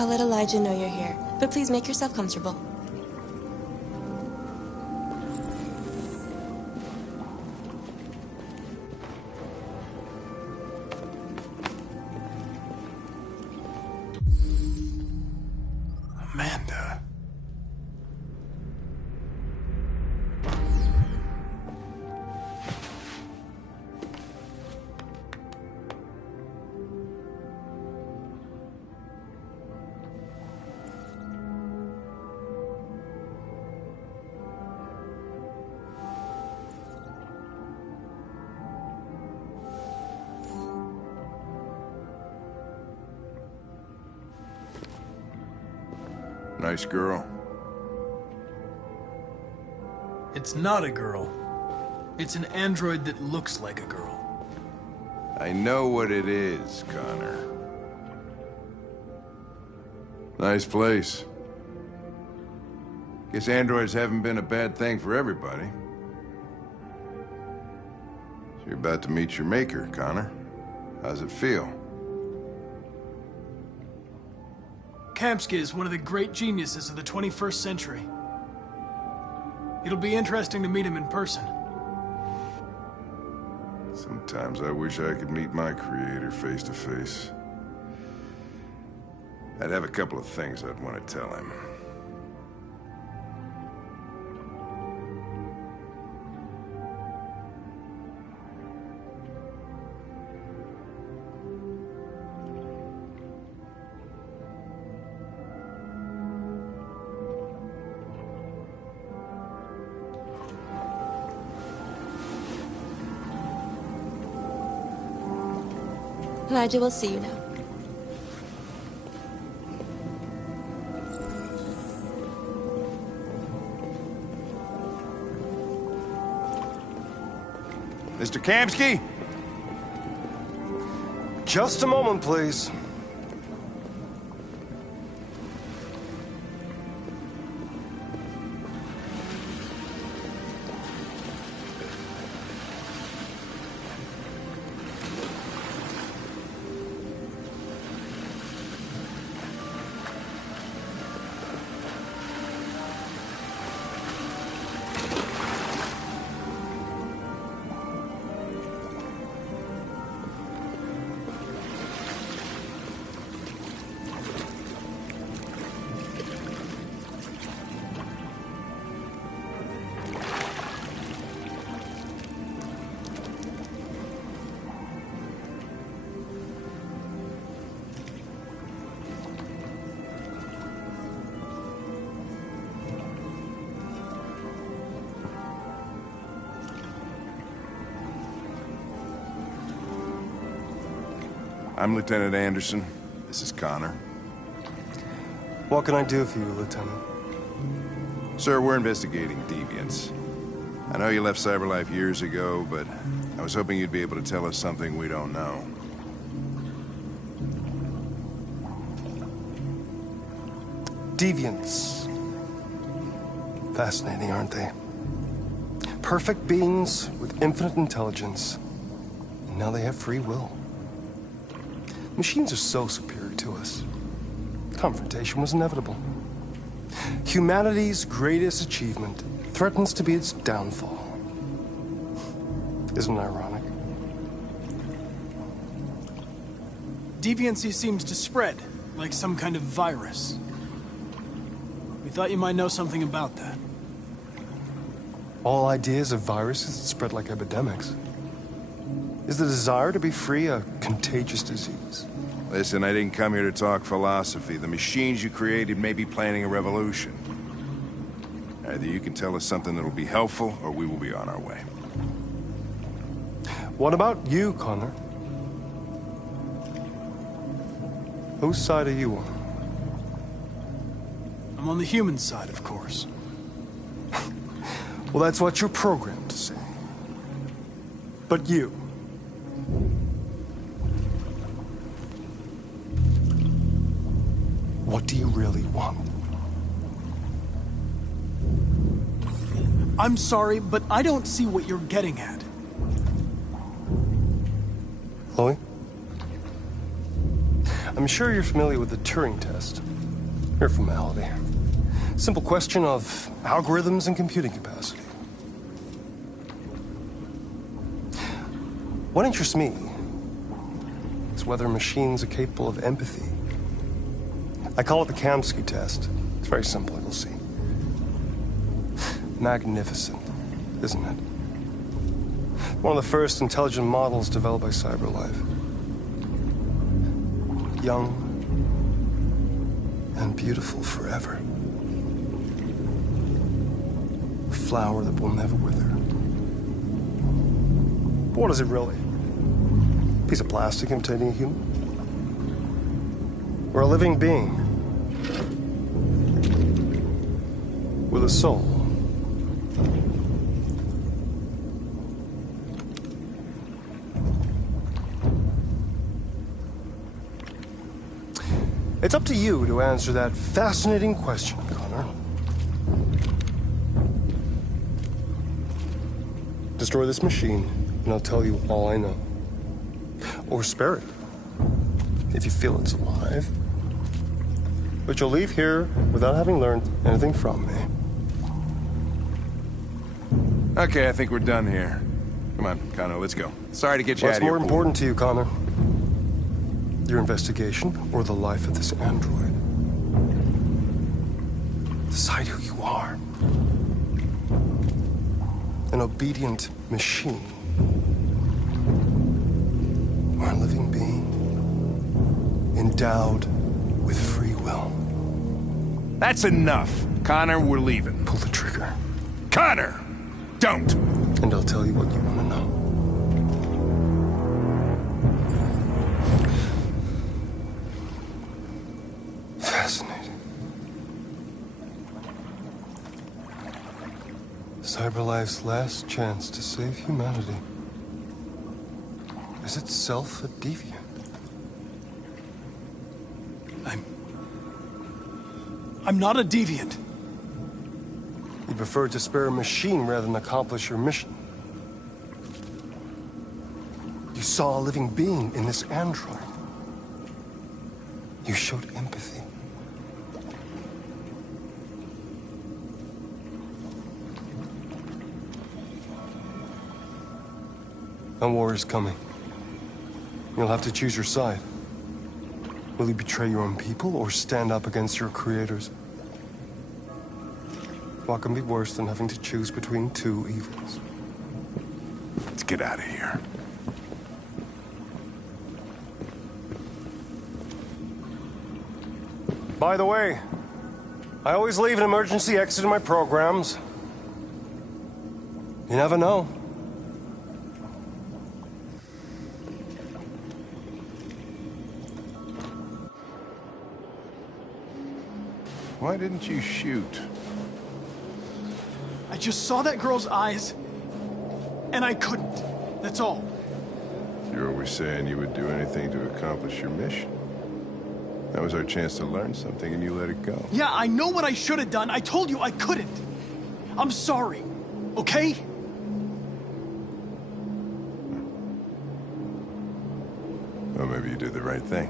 I'll let Elijah know you're here, but please make yourself comfortable. Amanda. Nice girl. It's not a girl. It's an android that looks like a girl. I know what it is, Connor. Nice place. Guess androids haven't been a bad thing for everybody. So you're about to meet your maker, Connor. How's it feel? Kamsky is one of the great geniuses of the 21st century. It'll be interesting to meet him in person. Sometimes I wish I could meet my creator face to face. I'd have a couple of things I'd want to tell him. Elijah will see you now. Mr. Kamsky? Just a moment, please. I'm Lieutenant Anderson. This is Connor. What can I do for you, Lieutenant? Sir, we're investigating deviants. I know you left CyberLife years ago, but I was hoping you'd be able to tell us something we don't know. Deviants. Fascinating, aren't they? Perfect beings with infinite intelligence. And now they have free will. Machines are so superior to us. Confrontation was inevitable. Humanity's greatest achievement threatens to be its downfall. Isn't it ironic? Deviancy seems to spread, like some kind of virus. We thought you might know something about that. All ideas of viruses that spread like epidemics. Is the desire to be free a contagious disease? Listen, I didn't come here to talk philosophy. The machines you created may be planning a revolution. Either you can tell us something that'll be helpful, or we will be on our way. What about you, Connor? Whose side are you on? I'm on the human side, of course. Well, that's what you're programmed to say. But you... what do you really want? I'm sorry, but I don't see what you're getting at. Chloe? I'm sure you're familiar with the Turing test. Mere formality. Simple question of algorithms and computing capacity. What interests me is whether machines are capable of empathy. I call it the Kamsky test. It's very simple, you'll see. Magnificent, isn't it? One of the first intelligent models developed by CyberLife. Young and beautiful forever. A flower that will never wither. But what is it really? A piece of plastic imitating a human? Or a living being with a soul? It's up to you to answer that fascinating question, Connor. Destroy this machine, and I'll tell you all I know. Or spare it, if you feel it's alive. But you'll leave here without having learned anything from me. Okay, I think we're done here. Come on, Connor, let's go. Sorry to get you out What's of here. more important to you, Connor? Your investigation or the life of this android? Decide who you are. An obedient machine. Or a living being. Endowed with free will. That's enough. Connor, we're leaving. Pull the trigger. Connor! Don't! And I'll tell you what you want to know. Fascinating. CyberLife's last chance to save humanity is itself a deviant. I'm not a deviant. You prefer to spare a machine rather than accomplish your mission. You saw a living being in this android. You showed empathy. A war is coming. You'll have to choose your side. Will you betray your own people or stand up against your creators? What can be worse than having to choose between two evils? Let's get out of here. By the way, I always leave an emergency exit in my programs. You never know. Why didn't you shoot? I just saw that girl's eyes, and I couldn't. That's all. You're always saying you would do anything to accomplish your mission. That was our chance to learn something, and you let it go. Yeah, I know what I should have done. I told you I couldn't. I'm sorry, okay? Well, maybe you did the right thing.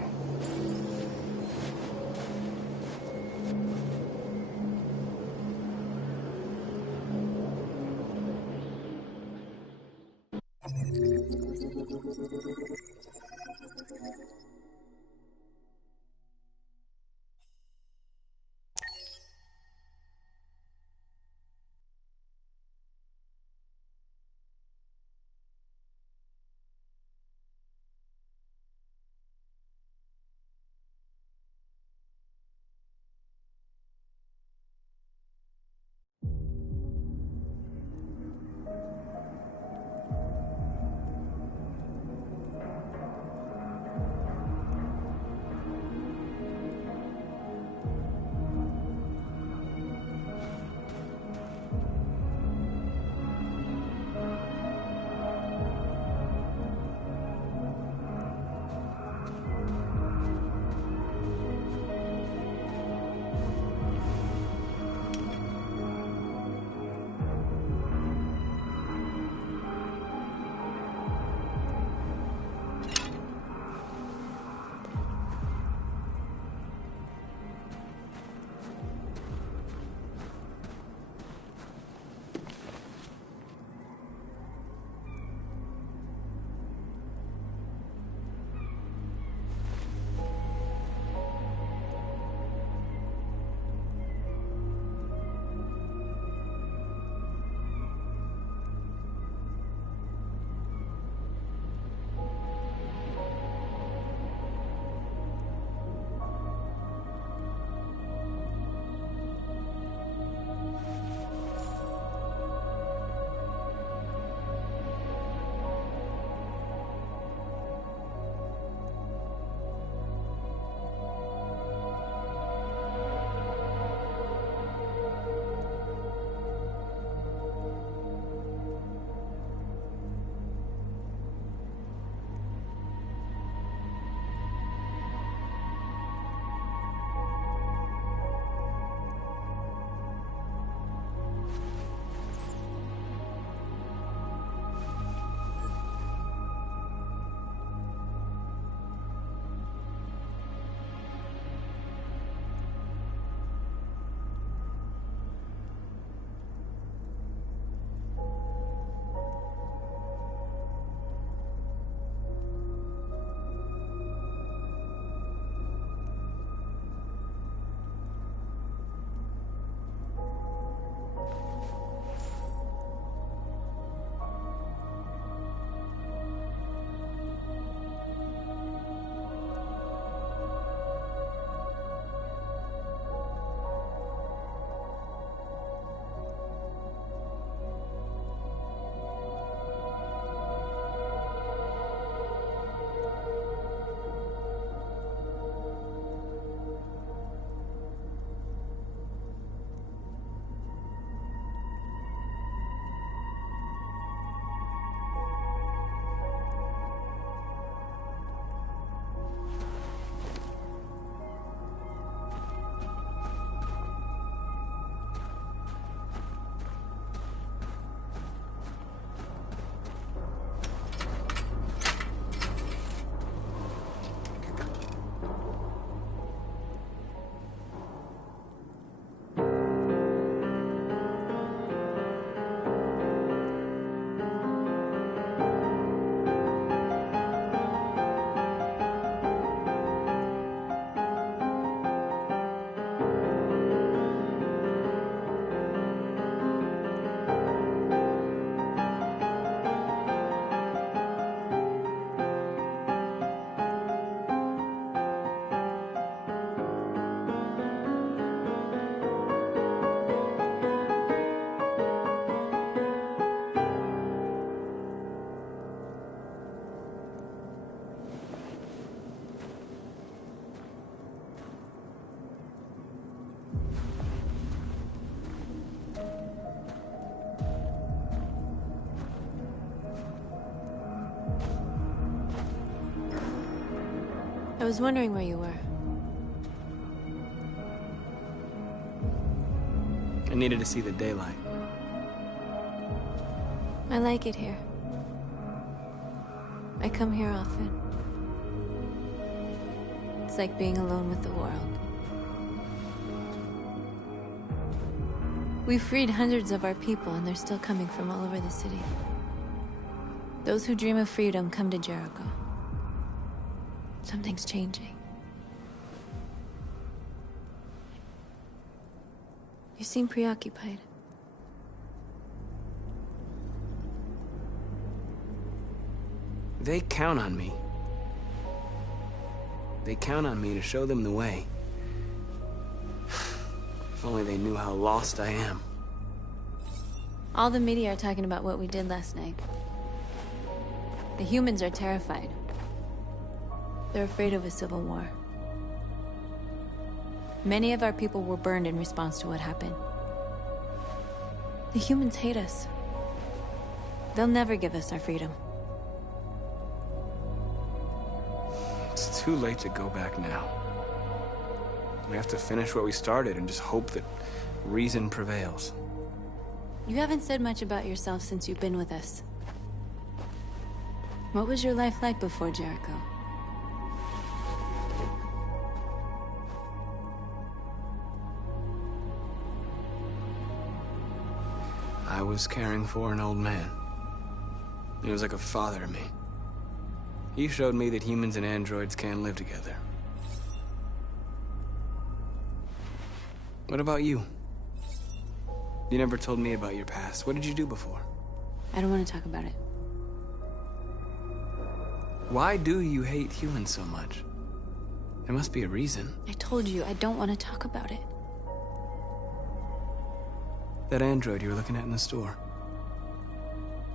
I was wondering where you were. I needed to see the daylight. I like it here. I come here often. It's like being alone with the world. We freed hundreds of our people, and they're still coming from all over the city. Those who dream of freedom come to Jericho. Something's changing. You seem preoccupied. They count on me. They count on me to show them the way. If only they knew how lost I am. All the media are talking about what we did last night. The humans are terrified. They're afraid of a civil war. Many of our people were burned in response to what happened. The humans hate us. They'll never give us our freedom. It's too late to go back now. We have to finish what we started and just hope that reason prevails. You haven't said much about yourself since you've been with us. What was your life like before Jericho? I was caring for an old man. He was like a father to me. He showed me that humans and androids can live together. What about you? You never told me about your past. What did you do before? I don't want to talk about it. Why do you hate humans so much? There must be a reason. I told you, I don't want to talk about it. That android you were looking at in the store.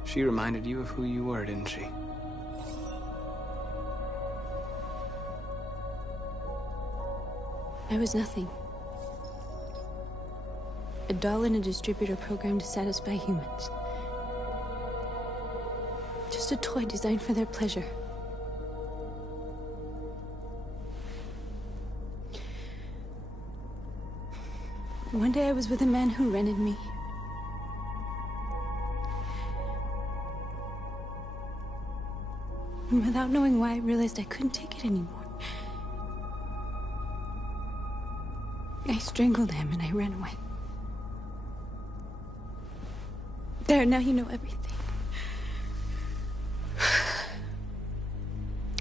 She reminded you of who you were, didn't she? I was nothing. A doll in a distributor program to satisfy humans. Just a toy designed for their pleasure. One day I was with a man who rented me. And without knowing why, I realized I couldn't take it anymore. I strangled him and I ran away. There, now you know everything.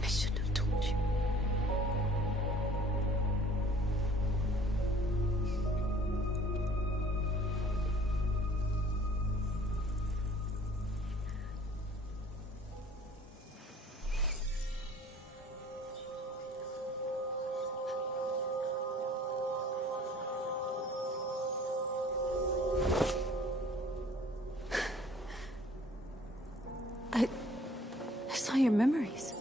I shouldn't have told you. I saw your memories.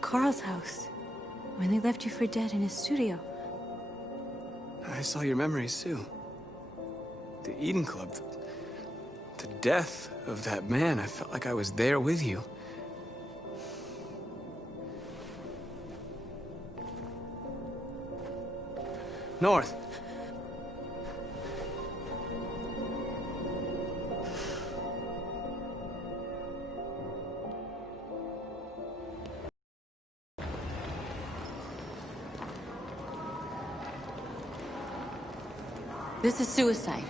Carl's house, when they left you for dead in his studio. I saw your memories too. The Eden Club. The death of that man. I felt like I was there with you. North. This is suicide.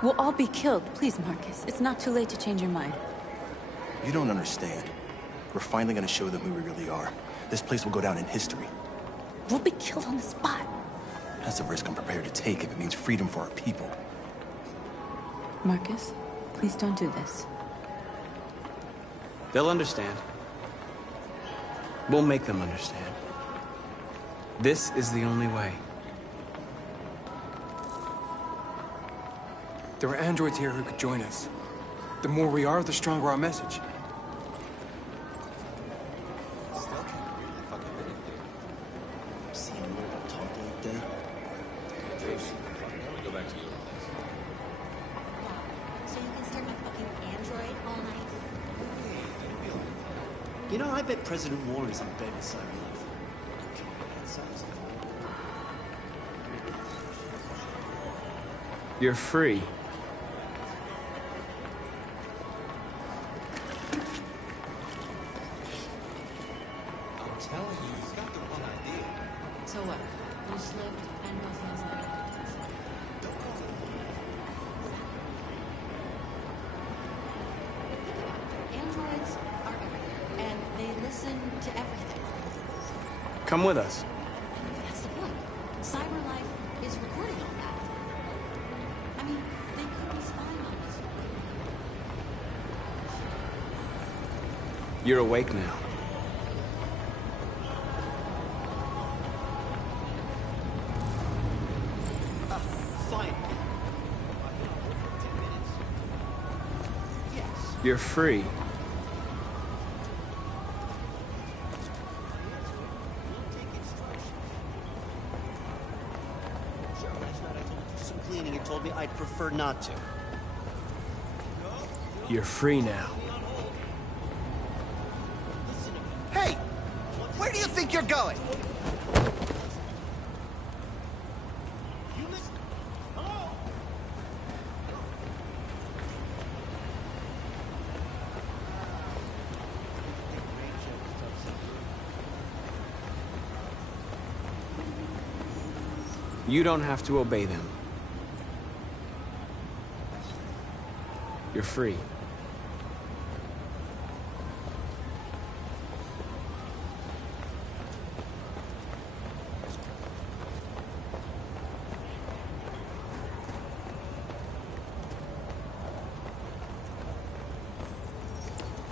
We'll all be killed. Please, Marcus. It's not too late to change your mind. You don't understand. We're finally gonna show them who we really are. This place will go down in history. We'll be killed on the spot. That's a risk I'm prepared to take if it means freedom for our people. Marcus, please don't do this. They'll understand. We'll make them understand. This is the only way. There are androids here who could join us. The more we are, the stronger our message. So you can stare at a fucking android all night? You know, I bet President Warren's in bed with Cyberlife. You're free. I'm telling you, he's got the wrong idea. So what? You slipped and no feels like it. Androids are everywhere, and they listen to everything. Come with us. That's the point. Cyberlife is recording all that. I mean, they could be spying on us. You're awake now. Fine. You're free. Sure, last night I told you to do some cleaning. You told me I'd prefer not to. You're free now. Hey! Where do you think you're going? You listen. Hello? You don't have to obey them. You're free.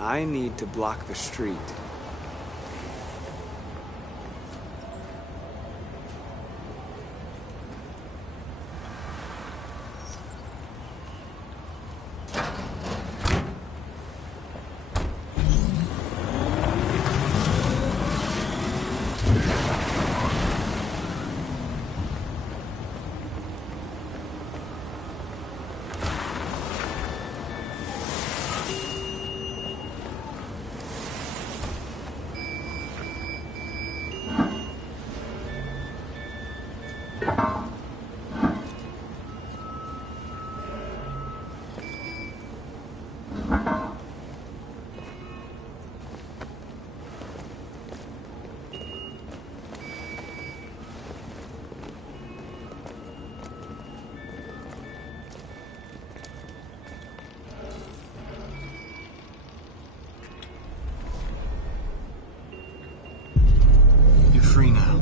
I need to block the street. You're free now.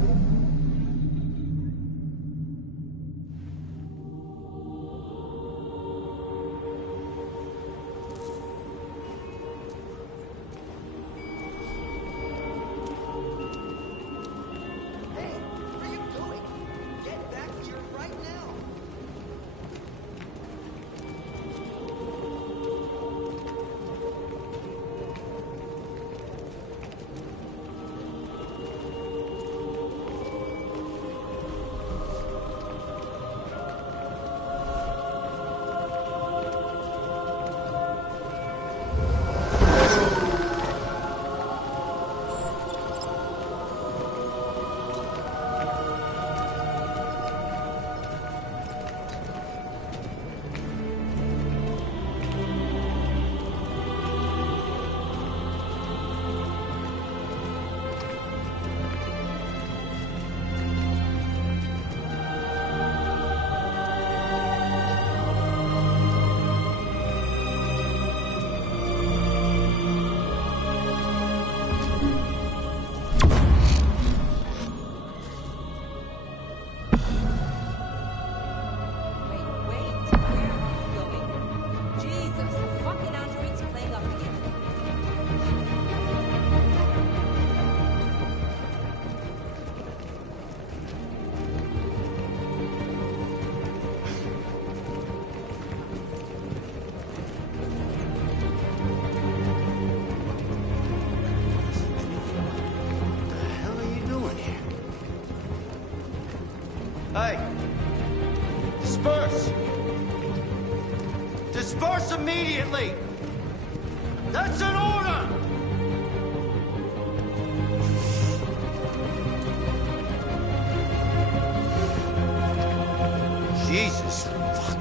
Hey, where are you going? Get back here right now. Hey! Disperse! Disperse immediately! That's an order!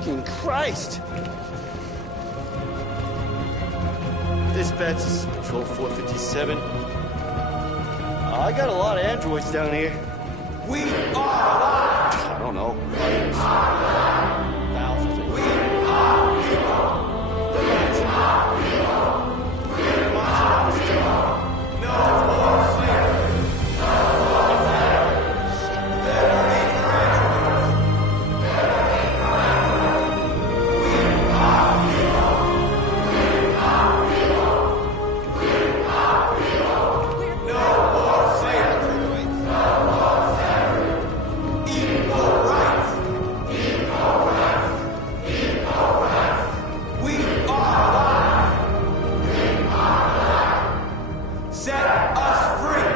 fucking Christ! Dispatch, this is Patrol 457. I got a lot of androids down here. We are alive! I don't know. Thousands of We are people! They're marching down the street. No more slavery! Better eat your androids! We are people! No more slavery! Equal rights! We are alive! Set us free!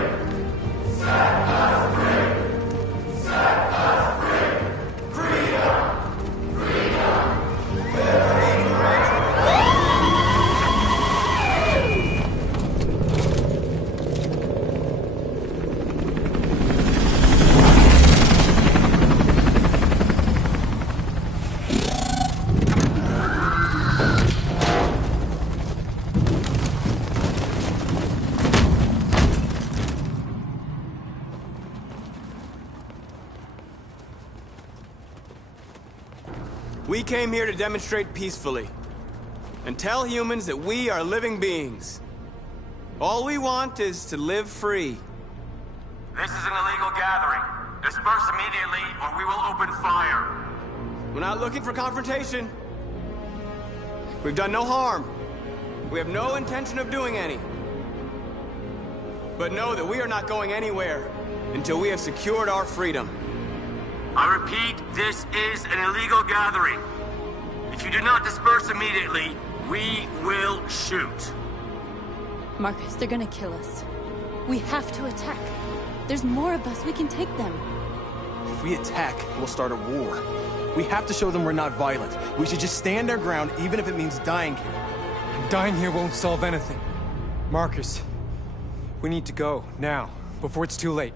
Freedom! Better eat your androids! We came here to demonstrate peacefully and tell humans that we are living beings. All we want is to live free. This is an illegal gathering. Disperse immediately or we will open fire. We're not looking for confrontation. We've done no harm. We have no intention of doing any. But know that we are not going anywhere until we have secured our freedom. I repeat, this is an illegal gathering. If you do not disperse immediately, we will shoot. Marcus, they're gonna kill us. We have to attack. There's more of us. We can take them. If we attack, we'll start a war. We have to show them we're not violent. We should just stand our ground, even if it means dying here. And dying here won't solve anything. Marcus, we need to go, now, before it's too late.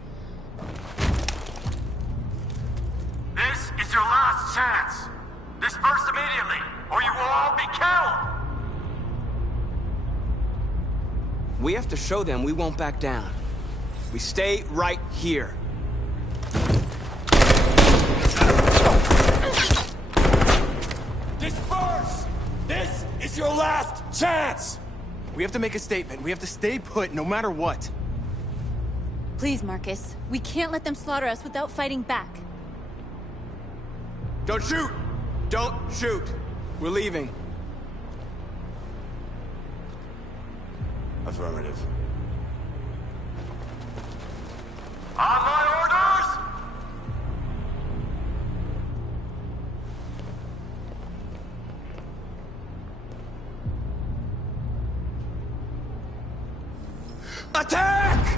This is your last chance. Disperse immediately or you will all be killed. We have to show them we won't back down. We stay right here. Disperse! This is your last chance! We have to make a statement. We have to stay put no matter what. Please, Marcus. We can't let them slaughter us without fighting back. Don't shoot! Don't shoot! We're leaving. Affirmative. On my orders! Attack!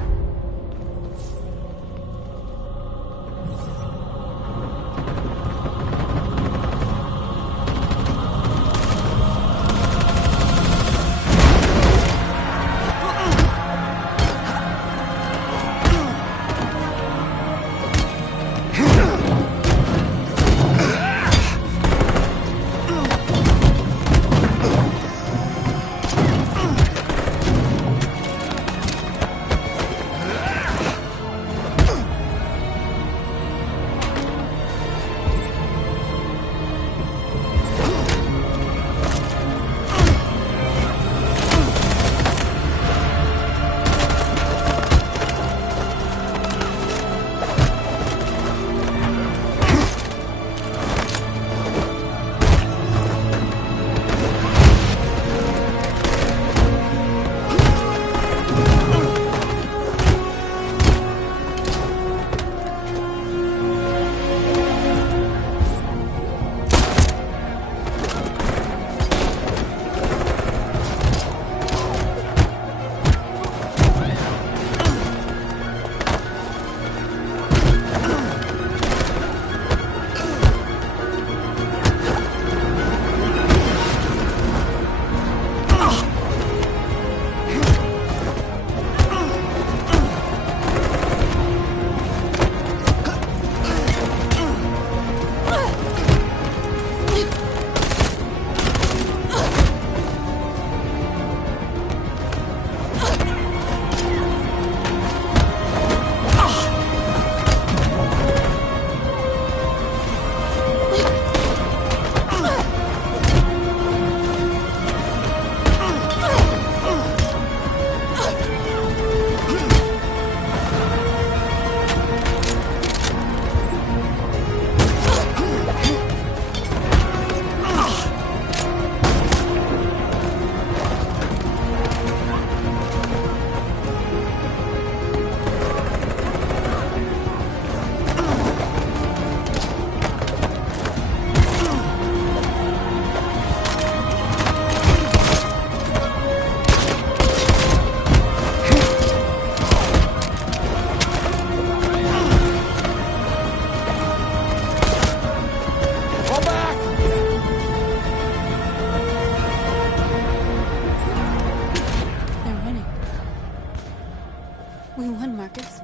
Marcus?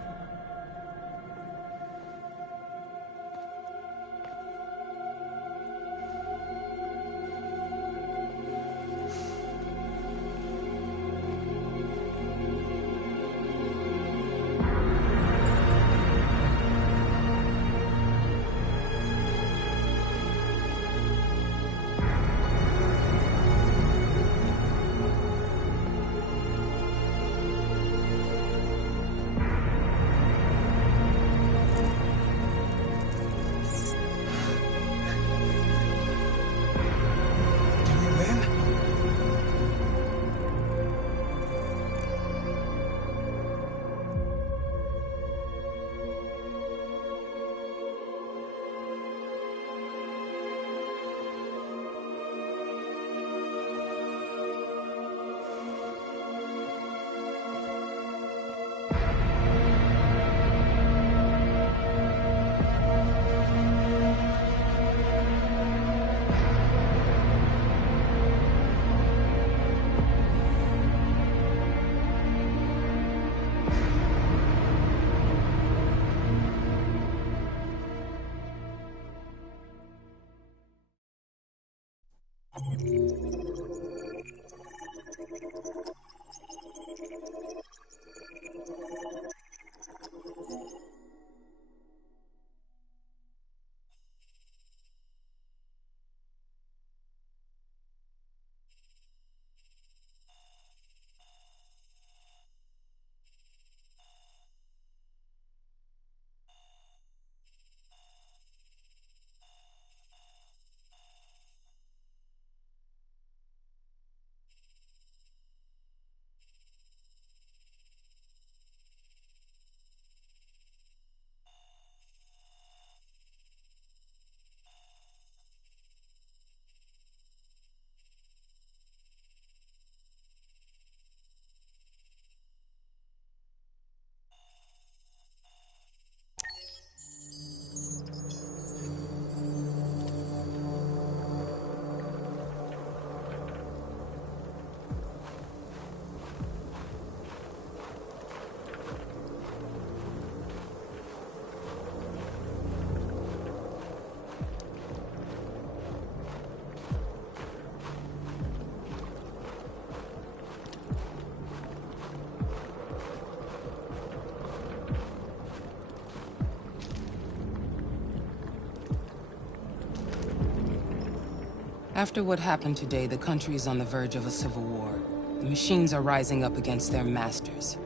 After what happened today, the country is on the verge of a civil war. The machines are rising up against their masters.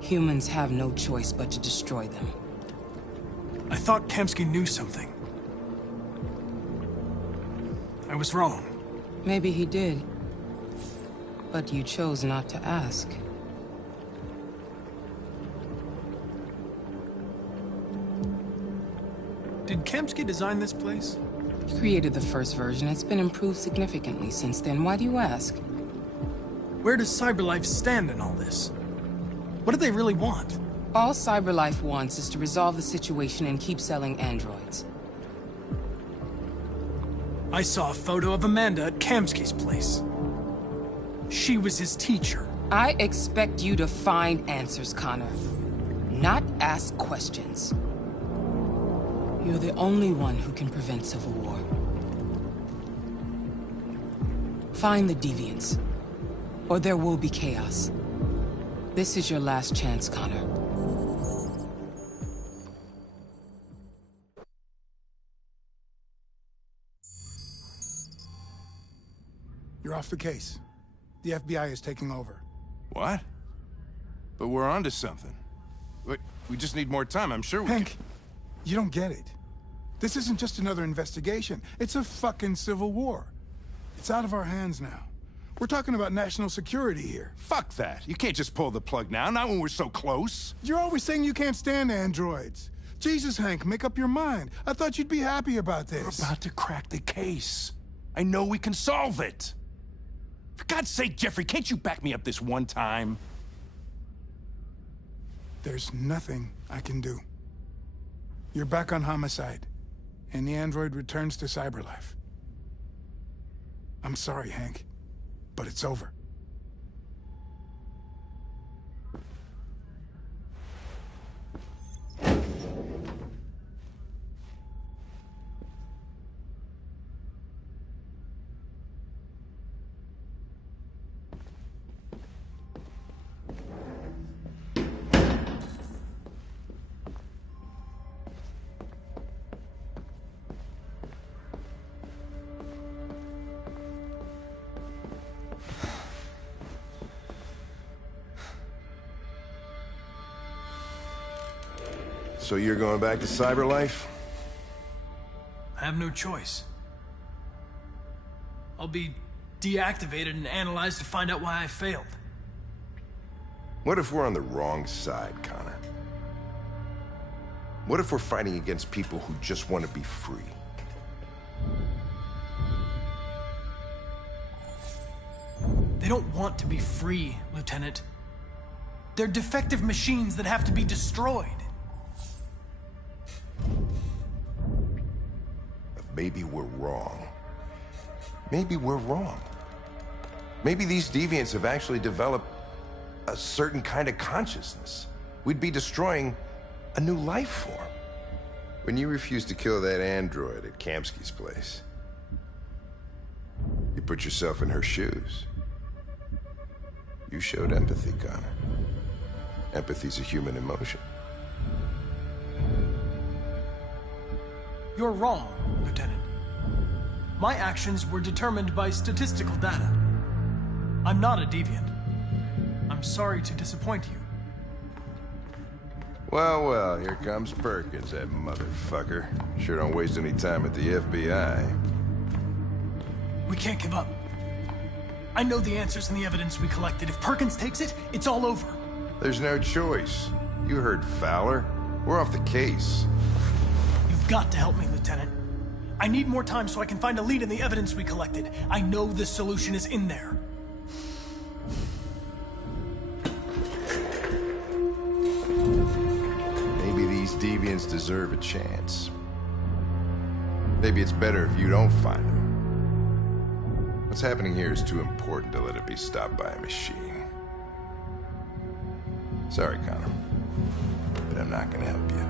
Humans have no choice but to destroy them. I thought Kamsky knew something. I was wrong. Maybe he did. But you chose not to ask. Did Kamsky design this place? He created the first version. It's been improved significantly since then. Why do you ask? Where does CyberLife stand in all this? What do they really want? All CyberLife wants is to resolve the situation and keep selling androids. I saw a photo of Amanda at Kamsky's place. She was his teacher. I expect you to find answers, Connor. Not ask questions. You're the only one who can prevent civil war. Find the deviants, or there will be chaos. This is your last chance, Connor. You're off the case. The FBI is taking over. What? But we're onto something. We just need more time, I'm sure we Hank, can... you don't get it. This isn't just another investigation. It's a fucking civil war. It's out of our hands now. We're talking about national security here. Fuck that. You can't just pull the plug now, not when we're so close. You're always saying you can't stand androids. Jesus, Hank, make up your mind. I thought you'd be happy about this. We're about to crack the case. I know we can solve it. For God's sake, Jeffrey, can't you back me up this one time? There's nothing I can do. You're back on homicide, and the android returns to CyberLife. I'm sorry, Hank, but it's over. So you're going back to cyber life? I have no choice. I'll be deactivated and analyzed to find out why I failed. What if we're on the wrong side, Connor? What if we're fighting against people who just want to be free? They don't want to be free, Lieutenant. They're defective machines that have to be destroyed. Maybe we're wrong. Maybe we're wrong. Maybe these deviants have actually developed a certain kind of consciousness. We'd be destroying a new life form. When you refused to kill that android at Kamsky's place, you put yourself in her shoes. You showed empathy, Connor. Empathy's a human emotion. You're wrong, Lieutenant. My actions were determined by statistical data. I'm not a deviant. I'm sorry to disappoint you. Well, well, here comes Perkins, that motherfucker. Sure don't waste any time at the FBI. We can't give up. I know the answers and the evidence we collected. If Perkins takes it, it's all over. There's no choice. You heard Fowler. We're off the case. You've got to help me, Lieutenant. I need more time so I can find a lead in the evidence we collected. I know the solution is in there. Maybe these deviants deserve a chance. Maybe it's better if you don't find them. What's happening here is too important to let it be stopped by a machine. Sorry, Connor, but I'm not gonna help you.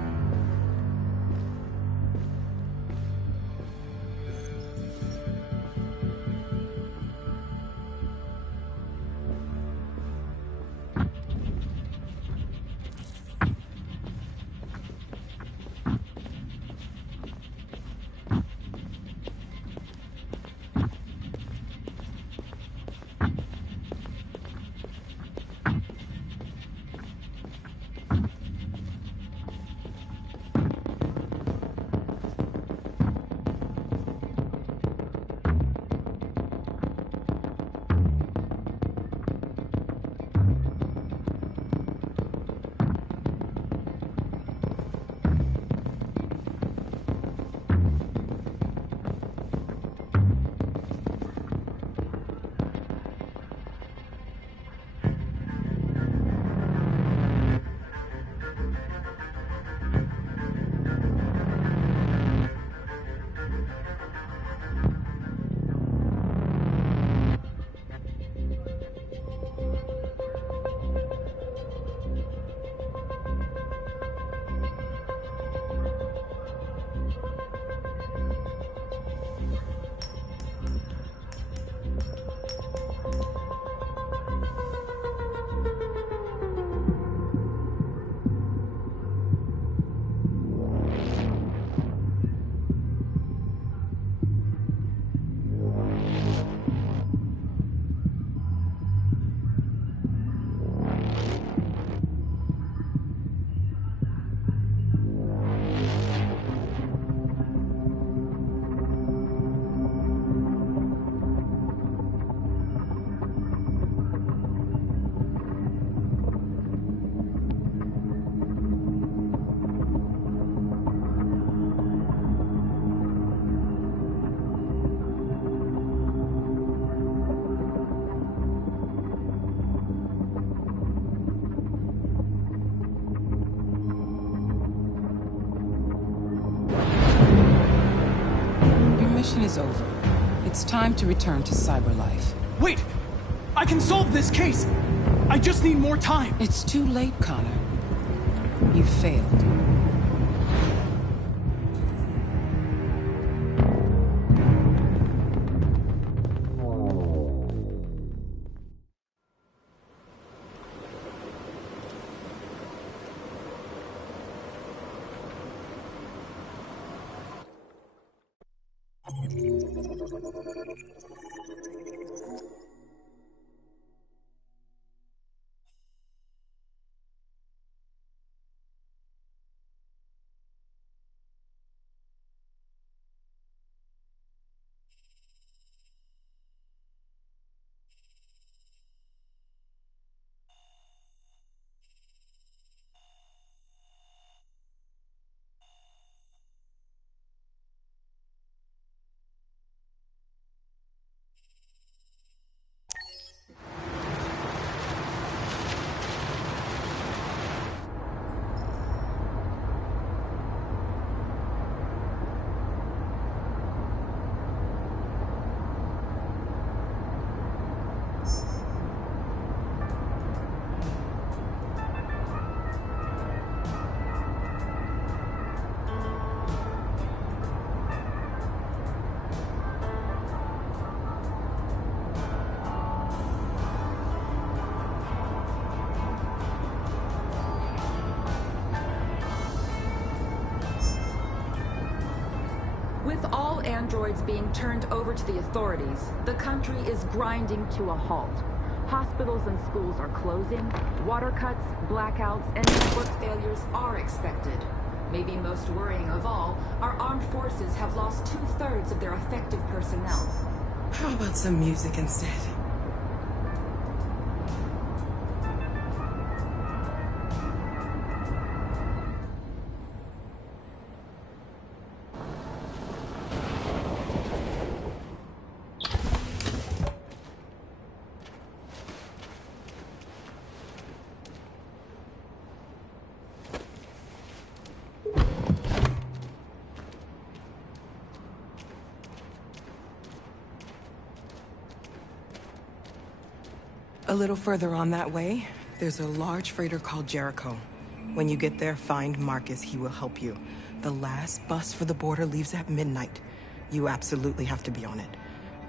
Is over. It's time to return to cyber life. Wait! I can solve this case! I just need more time! It's too late, Connor. You failed. androids being turned over to the authorities. The country is grinding to a halt. Hospitals and schools are closing. Water cuts, blackouts, and network failures are expected. Maybe most worrying of all, our armed forces have lost 2/3 of their effective personnel. How about some music instead? A little further on that way, there's a large freighter called Jericho. When you get there, find Marcus. He will help you. The last bus for the border leaves at midnight. You absolutely have to be on it.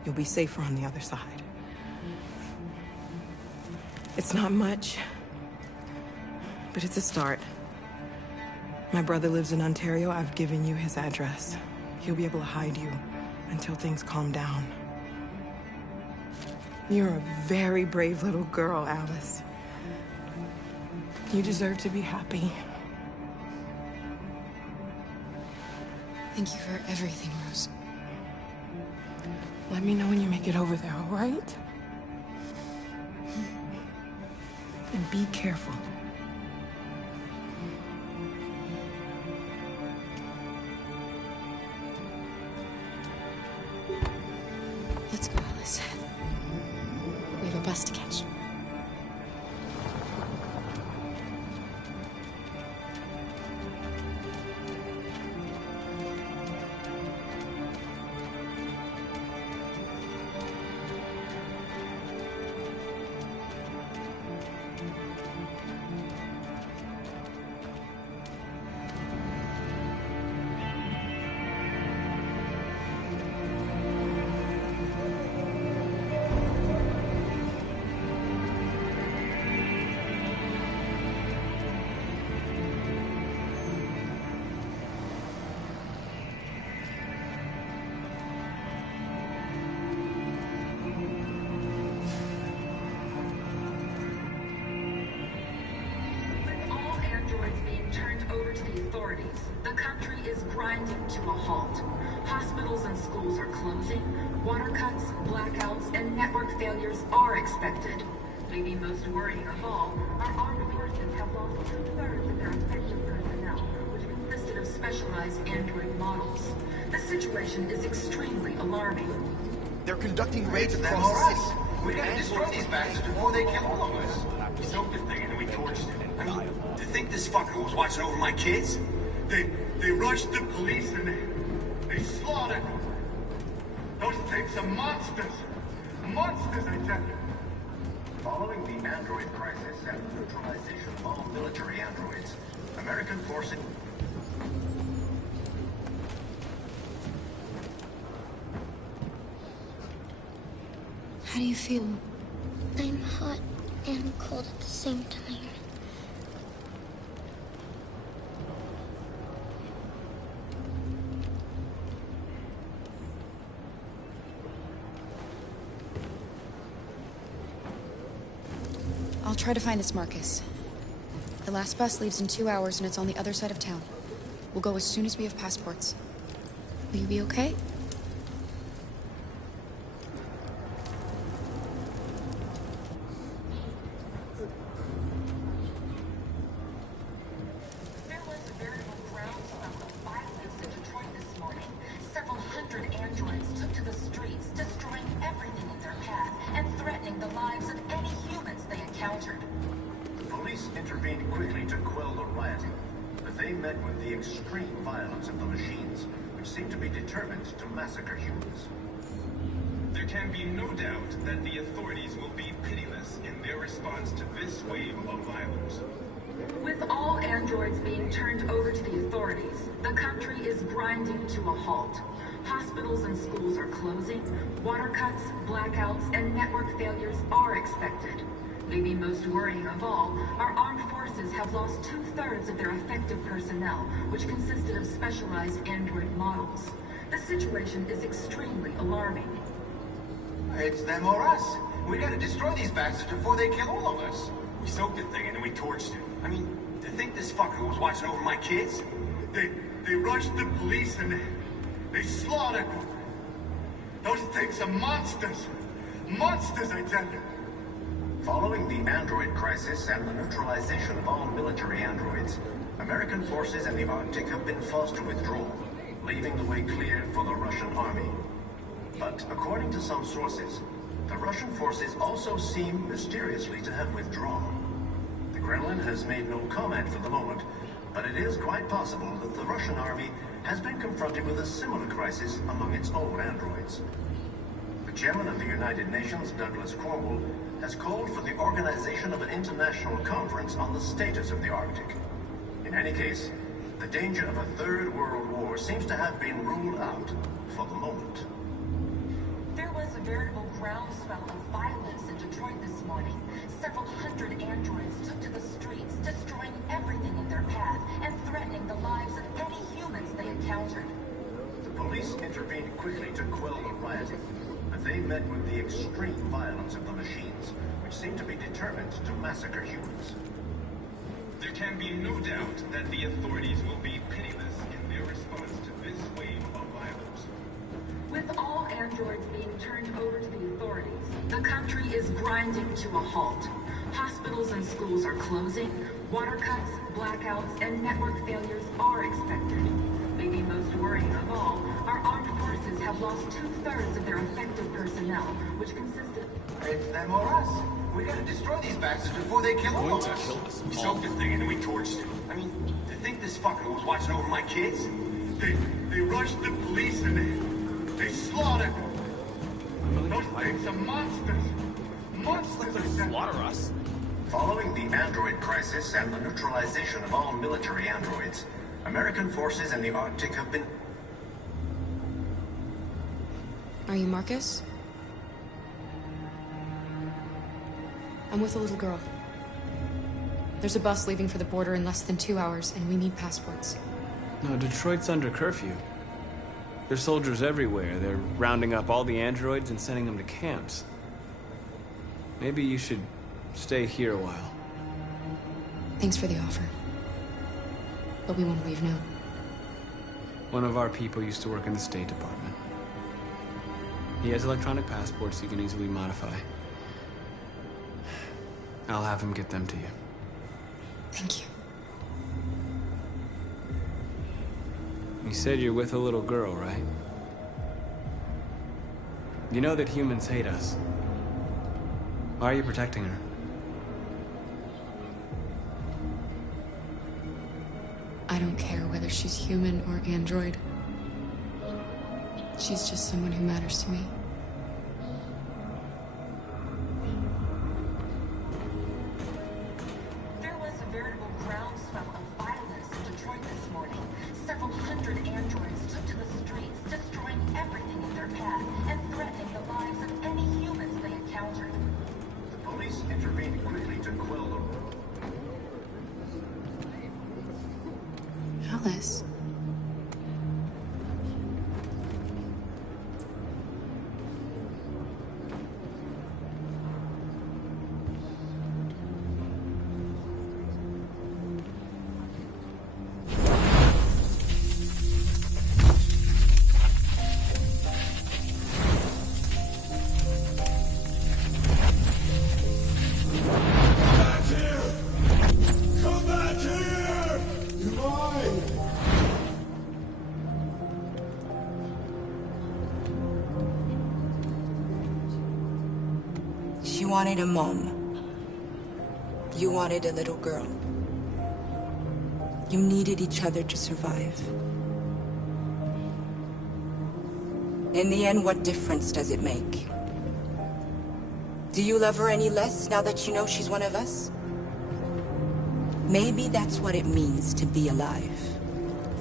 You'll be safer on the other side. It's not much, but it's a start. My brother lives in Ontario. I've given you his address. He'll be able to hide you until things calm down. You're a very brave little girl, Alice. You deserve to be happy. Thank you for everything, Rose. Let me know when you make it over there, all right? And be careful. Let's go, Alice. We have a bus to catch. The country is grinding to a halt. Hospitals and schools are closing. Water cuts, blackouts, and network failures are expected. Maybe most worrying of all, our armed forces have lost 2/3 of their effective personnel, which consisted of specialized android models. The situation is extremely alarming. They're conducting raids across the city. We gotta destroy these bastards before they kill all of us. We soaked the thing and then we torched it. I mean, to think this fucker was watching over my kids? They rushed the police and they slaughtered them. Those things are monsters. Monsters, I tell you. Following the android crisis and neutralization of all military androids, American forces... How do you feel? I'm hot and cold at the same time. I'll try to find this Marcus. The last bus leaves in 2 hours and it's on the other side of town. We'll go as soon as we have passports. Will you be okay? There was a veritable groundswell of violence in Detroit this morning. Several hundred androids took to the streets, destroying everything in their path and threatening the lives of any humans they encountered. The police intervened quickly to quell the rioting, but they met with the extreme violence of the machines, which seemed to be determined to massacre humans. There can be no doubt that the authorities will be pitiless in their response to this wave of violence. With all androids being turned over to the authorities, the country is grinding to a halt. Hospitals and schools are closing. Water cuts, blackouts, and network failures are expected. Maybe most worrying of all, our armed forces have lost 2/3 of their effective personnel, which consisted of specialized android models. The situation is extremely alarming. It's them or us. We gotta destroy these bastards before they kill all of us. We soaked the thing and then we torched it. I mean, to think this fucker was watching over my kids? They rushed the police and they slaughtered them. Those things are monsters. Monsters, I tell you. Following the android crisis and the neutralization of all military androids, American forces in the Arctic have been forced to withdraw, leaving the way clear for the Russian army. But according to some sources, the Russian forces also seem mysteriously to have withdrawn. The Kremlin has made no comment for the moment, but it is quite possible that the Russian army has been confronted with a similar crisis among its own androids. The chairman of the United Nations, Douglas Cornwall, has called for the organization of an international conference on the status of the Arctic. In any case, the danger of a third world war seems to have been ruled out for the moment. There was a veritable groundswell of violence in Detroit this morning. Several hundred androids took to the streets, destroying everything in their path and threatening the lives of any humans they encountered. The police intervened quickly to quell the rioting, but they met with the extreme violence of the machines, which seem to be determined to massacre humans. There can be no doubt that the authorities will be pitiless in their response to this wave of violence. With all androids being turned over to the authorities, the country is grinding to a halt. Hospitals and schools are closing, water cuts, blackouts, and network failures are expected. Maybe most worrying of all, our armed forces have lost 2/3 of their effective personnel, which consisted... It's them or us. We gotta destroy these bastards before they kill all of us. We soaked the thing and then we torched it. I mean, to think this fucker was watching over my kids? They rushed the police and they slaughtered them. Those things are monsters. Monsters, I tell you. Slaughter us? Following the android crisis and the neutralization of all military androids, American forces in the Arctic have been... Are you Marcus? I'm with a little girl. There's a bus leaving for the border in less than 2 hours, and we need passports. No, Detroit's under curfew. There's soldiers everywhere. They're rounding up all the androids and sending them to camps. Maybe you should stay here a while. Thanks for the offer. But we won't leave now. One of our people used to work in the State Department. He has electronic passports he can easily modify. I'll have him get them to you. Thank you. You said you're with a little girl, right? You know that humans hate us. Why are you protecting her? I don't care whether she's human or android. She's just someone who matters to me. There was a veritable groundswell of violence in Detroit this morning. Several hundred androids took to the streets, destroying everything in their path and threatening the lives of any humans they encountered. The police intervened quickly to quell the... Alice. She wanted a mom. You wanted a little girl. You needed each other to survive. In the end, what difference does it make? Do you love her any less now that you know she's one of us? Maybe that's what it means to be alive.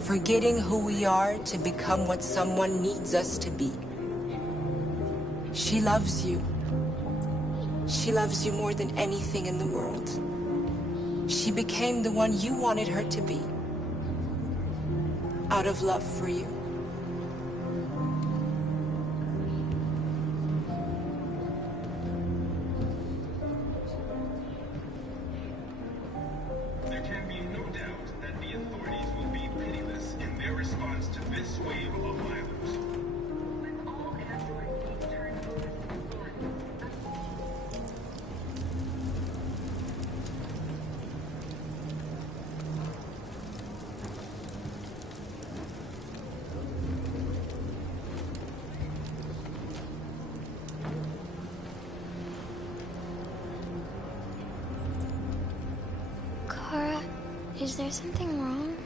Forgetting who we are to become what someone needs us to be. She loves you. She loves you more than anything in the world. She became the one you wanted her to be. Out of love for you. response to this wave of violence. With all androids being turned over to the authorities, Kara, is there something wrong?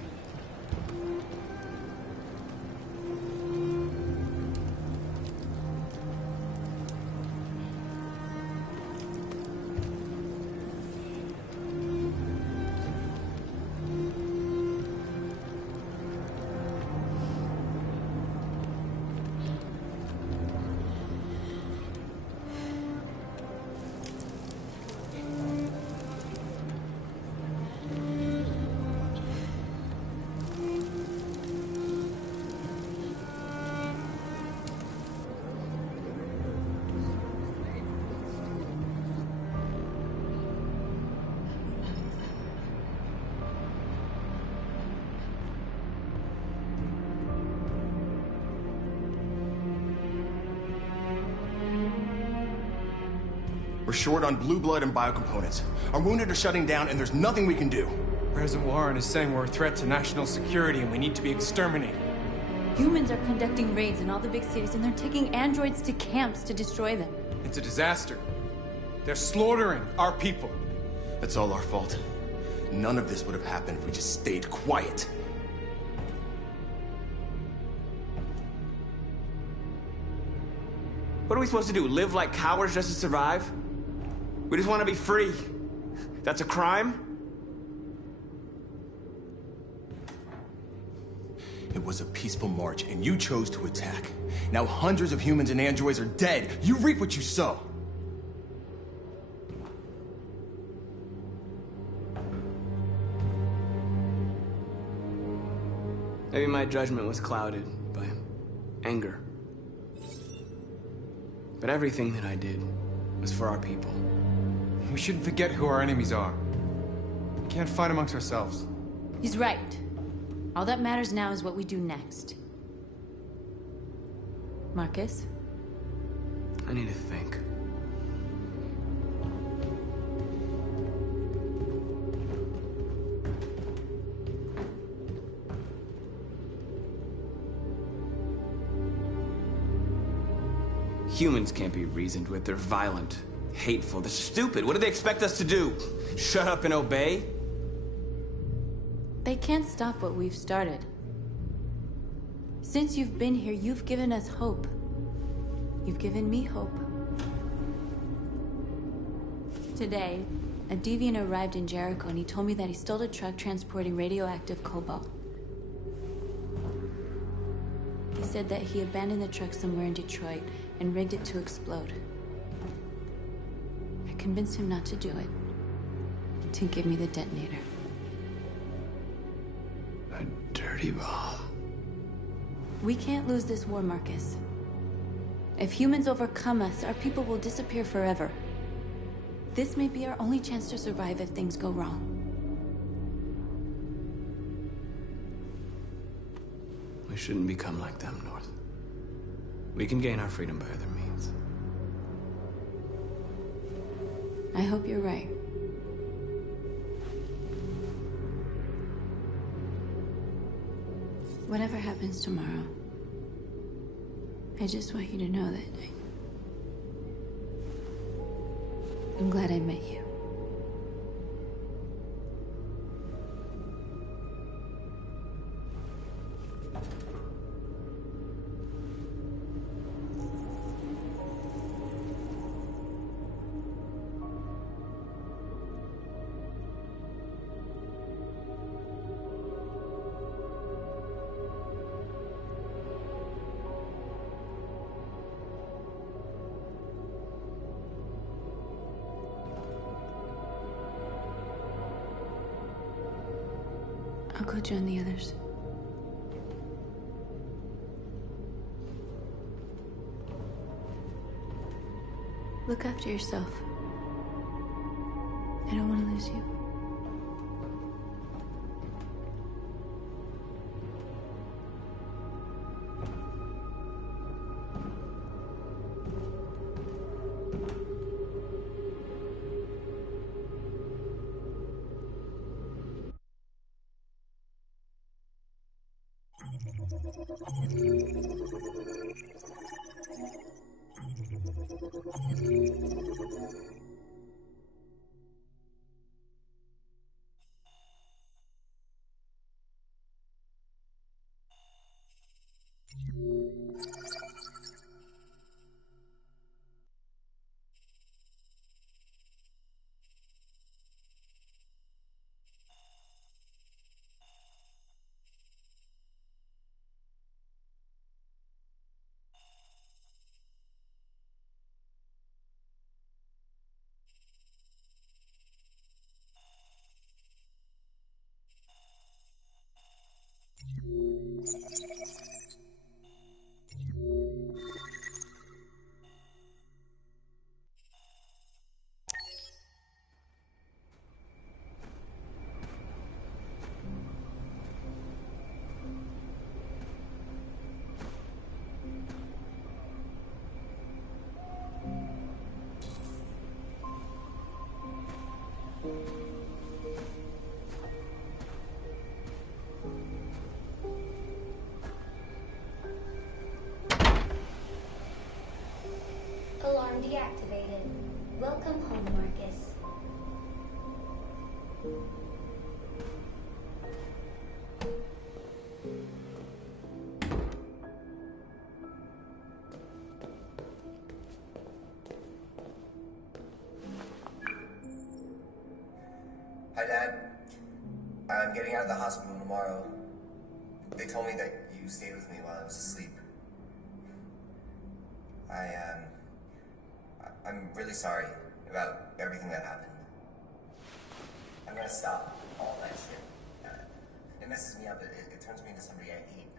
We're short on blue blood and biocomponents. Our wounded are shutting down, and there's nothing we can do. President Warren is saying we're a threat to national security and we need to be exterminated. Humans are conducting raids in all the big cities, and they're taking androids to camps to destroy them. It's a disaster. They're slaughtering our people. That's all our fault. None of this would have happened if we just stayed quiet. What are we supposed to do? Live like cowards just to survive? We just want to be free. That's a crime? It was a peaceful march, and you chose to attack. Now hundreds of humans and androids are dead. You reap what you sow. Maybe my judgment was clouded by anger. But everything that I did was for our people. We shouldn't forget who our enemies are. We can't fight amongst ourselves. He's right. All that matters now is what we do next. Marcus? I need to think. Humans can't be reasoned with. They're violent, hateful, they're stupid. What do they expect us to do? Shut up and obey? They can't stop what we've started. Since you've been here, you've given us hope. You've given me hope. Today, a deviant arrived in Jericho and he told me that he stole a truck transporting radioactive cobalt. He said that he abandoned the truck somewhere in Detroit and rigged it to explode. I convinced him not to do it, to give me the detonator. A dirty ball. We can't lose this war, Marcus. If humans overcome us, our people will disappear forever. This may be our only chance to survive if things go wrong. We shouldn't become like them, North. We can gain our freedom by other means. I hope you're right. Whatever happens tomorrow, I just want you to know that I'm glad I met you. I'll go join the others. Look after yourself. I don't want to lose you. Alarm deactivated. Welcome home, Marcus. Hi, Dad. I'm getting out of the hospital tomorrow. They told me that you stayed with me while I was asleep. I'm really sorry about everything that happened. I'm gonna stop all that shit. It messes me up. It turns me into somebody I hate.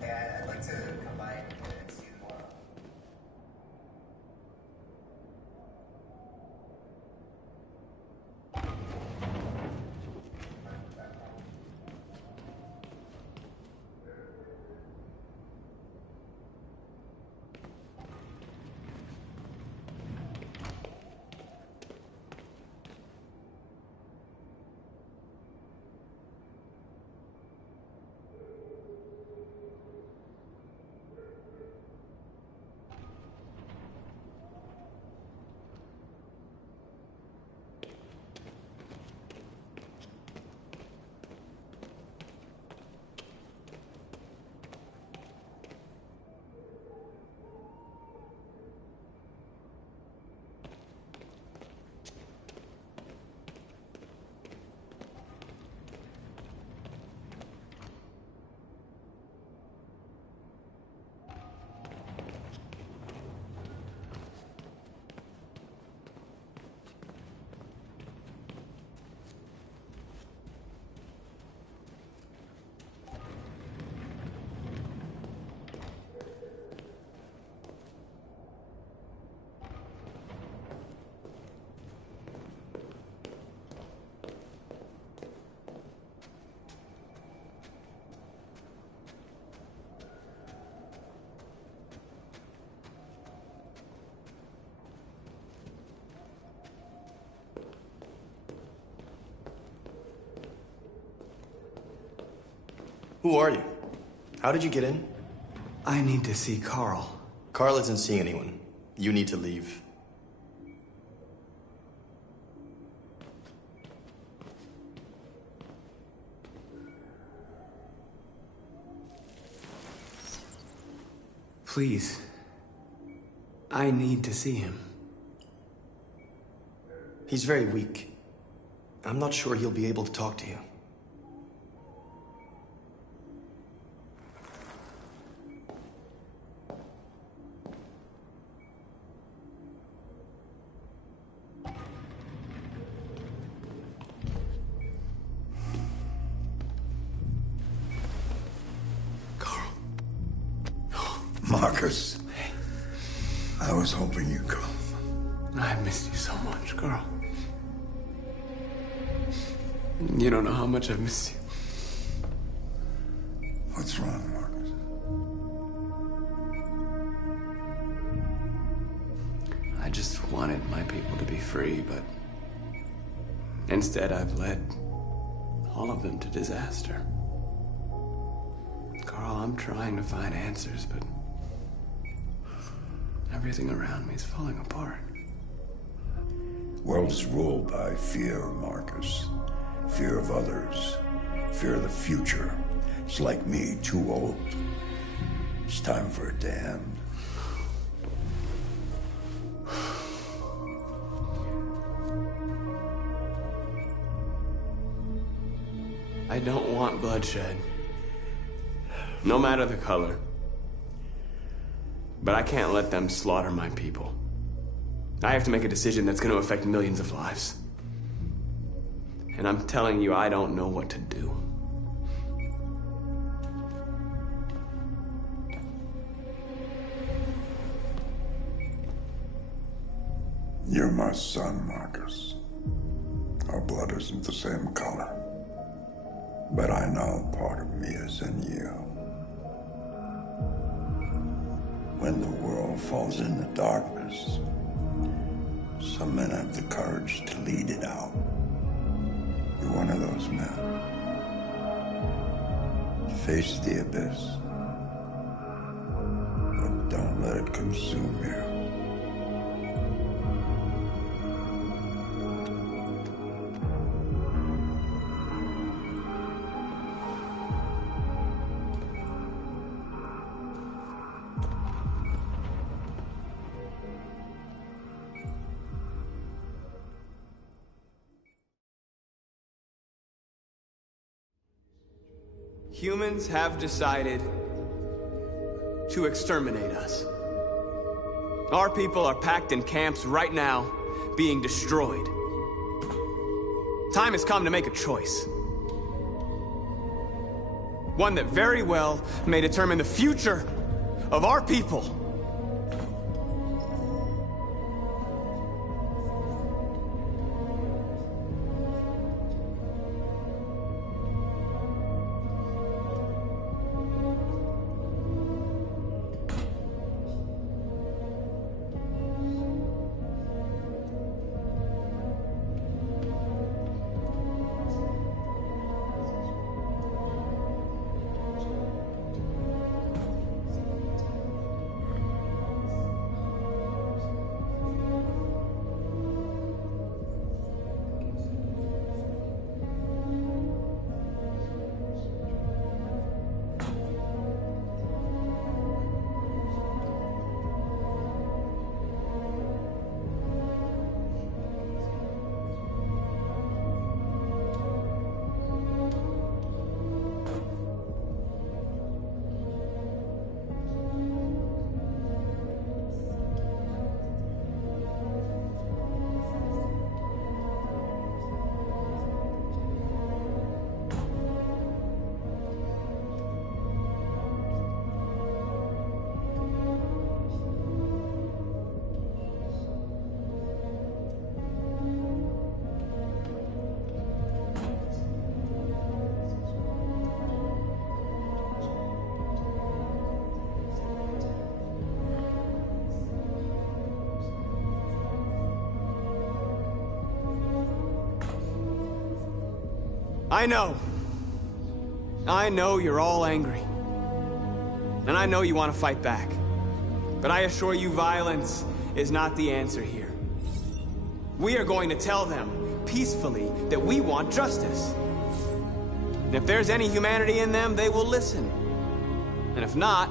Hey, I'd like to come by and see you tomorrow. Who are you? How did you get in? I need to see Carl. Carl isn't seeing anyone. You need to leave. Please. I need to see him. He's very weak. I'm not sure he'll be able to talk to you. Marcus, I was hoping you'd come. I missed you so much, Carl. You don't know how much I've missed you. What's wrong, Marcus? I just wanted my people to be free, but instead I've led all of them to disaster. all, I'm trying to find answers, but everything around me is falling apart. World's ruled by fear, Marcus. Fear of others. Fear of the future. It's like me, too old. It's time for a damn. I don't want bloodshed. No matter the color. But I can't let them slaughter my people. I have to make a decision that's going to affect millions of lives. And I'm telling you, I don't know what to do. You're my son, Marcus. Our blood isn't the same color. But I know part of me is in you. When the world falls into darkness, some men have the courage to lead it out. You're one of those men. Face the abyss, but don't let it consume you. Humans have decided to exterminate us. Our people are packed in camps right now, being destroyed. Time has come to make a choice. One that very well may determine the future of our people. I know you're all angry. And I know you want to fight back. But I assure you, violence is not the answer here. We are going to tell them, peacefully, that we want justice. And if there's any humanity in them, they will listen. And if not,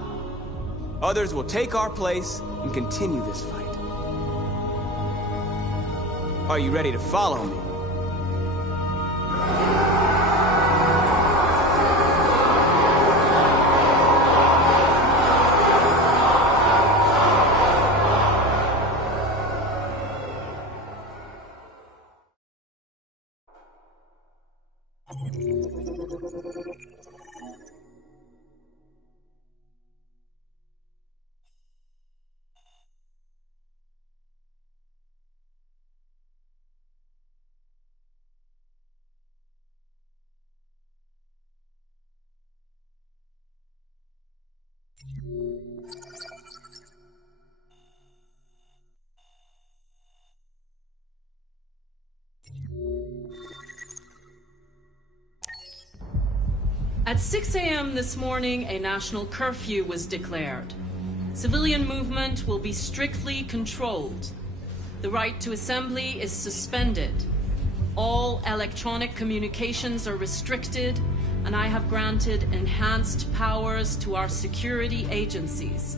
others will take our place and continue this fight. Are you ready to follow me? At 6 a.m. this morning, a national curfew was declared. Civilian movement will be strictly controlled. The right to assembly is suspended. All electronic communications are restricted, and I have granted enhanced powers to our security agencies.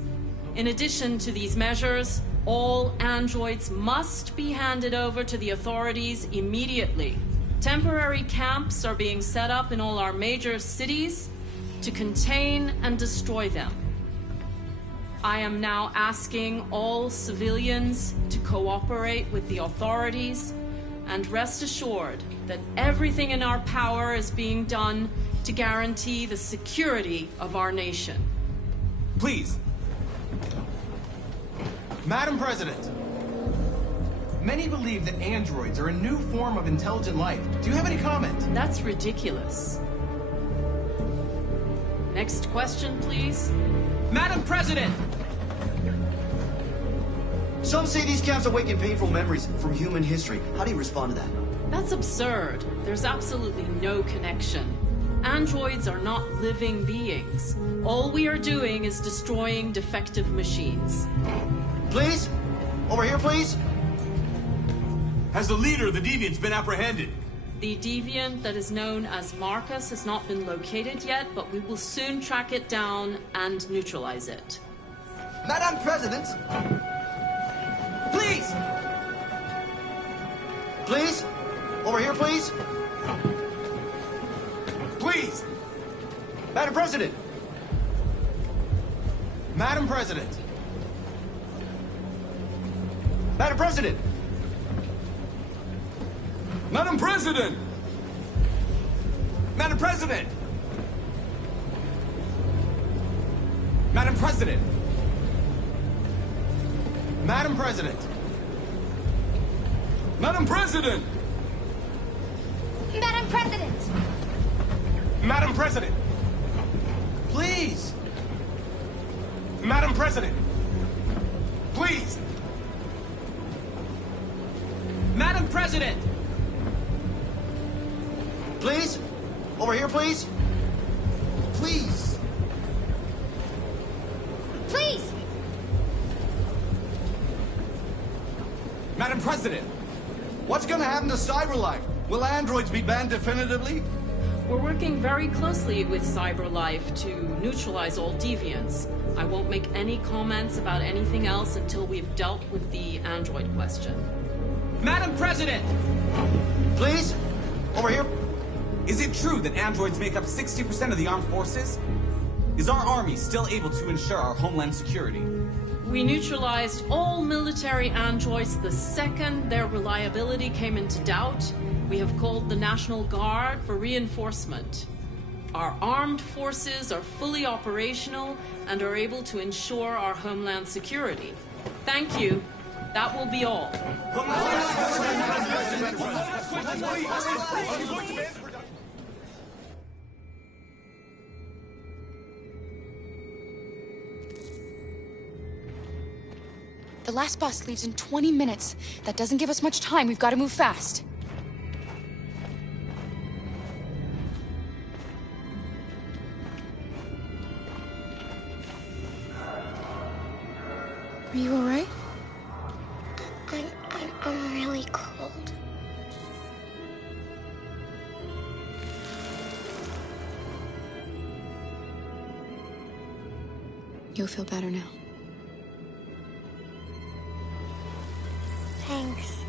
In addition to these measures, all androids must be handed over to the authorities immediately. Temporary camps are being set up in all our major cities to contain and destroy them. I am now asking all civilians to cooperate with the authorities and rest assured that everything in our power is being done to guarantee the security of our nation. Please. Madam President. Many believe that androids are a new form of intelligent life. Do you have any comment? That's ridiculous. Next question, please. Madam President! Some say these camps awaken painful memories from human history. How do you respond to that? That's absurd. There's absolutely no connection. Androids are not living beings. All we are doing is destroying defective machines. Please? Over here, please? Has the leader of the Deviants been apprehended? The deviant that is known as Marcus has not been located yet, but we will soon track it down and neutralize it. Madam President! Please! Please? Over here, please? Please! Madam President! Madam President! Madam President! Madam President! Madam President! Madam President! Madam President! Madam President! Madam President! Madam President! Please! Madam President! Please! Madam President! Please? Over here, please? Please! Please! Madam President! What's gonna happen to CyberLife? Will androids be banned definitively? We're working very closely with CyberLife to neutralize all deviants. I won't make any comments about anything else until we've dealt with the android question. Madam President! Please? Over here? Is it true that androids make up 60% of the armed forces? Is our army still able to ensure our homeland security? We neutralized all military androids the second their reliability came into doubt. We have called the National Guard for reinforcement. Our armed forces are fully operational and are able to ensure our homeland security. Thank you. That will be all. The last bus leaves in 20 minutes. That doesn't give us much time. We've got to move fast. Are you all right? I'm really cold. You'll feel better now. Thanks.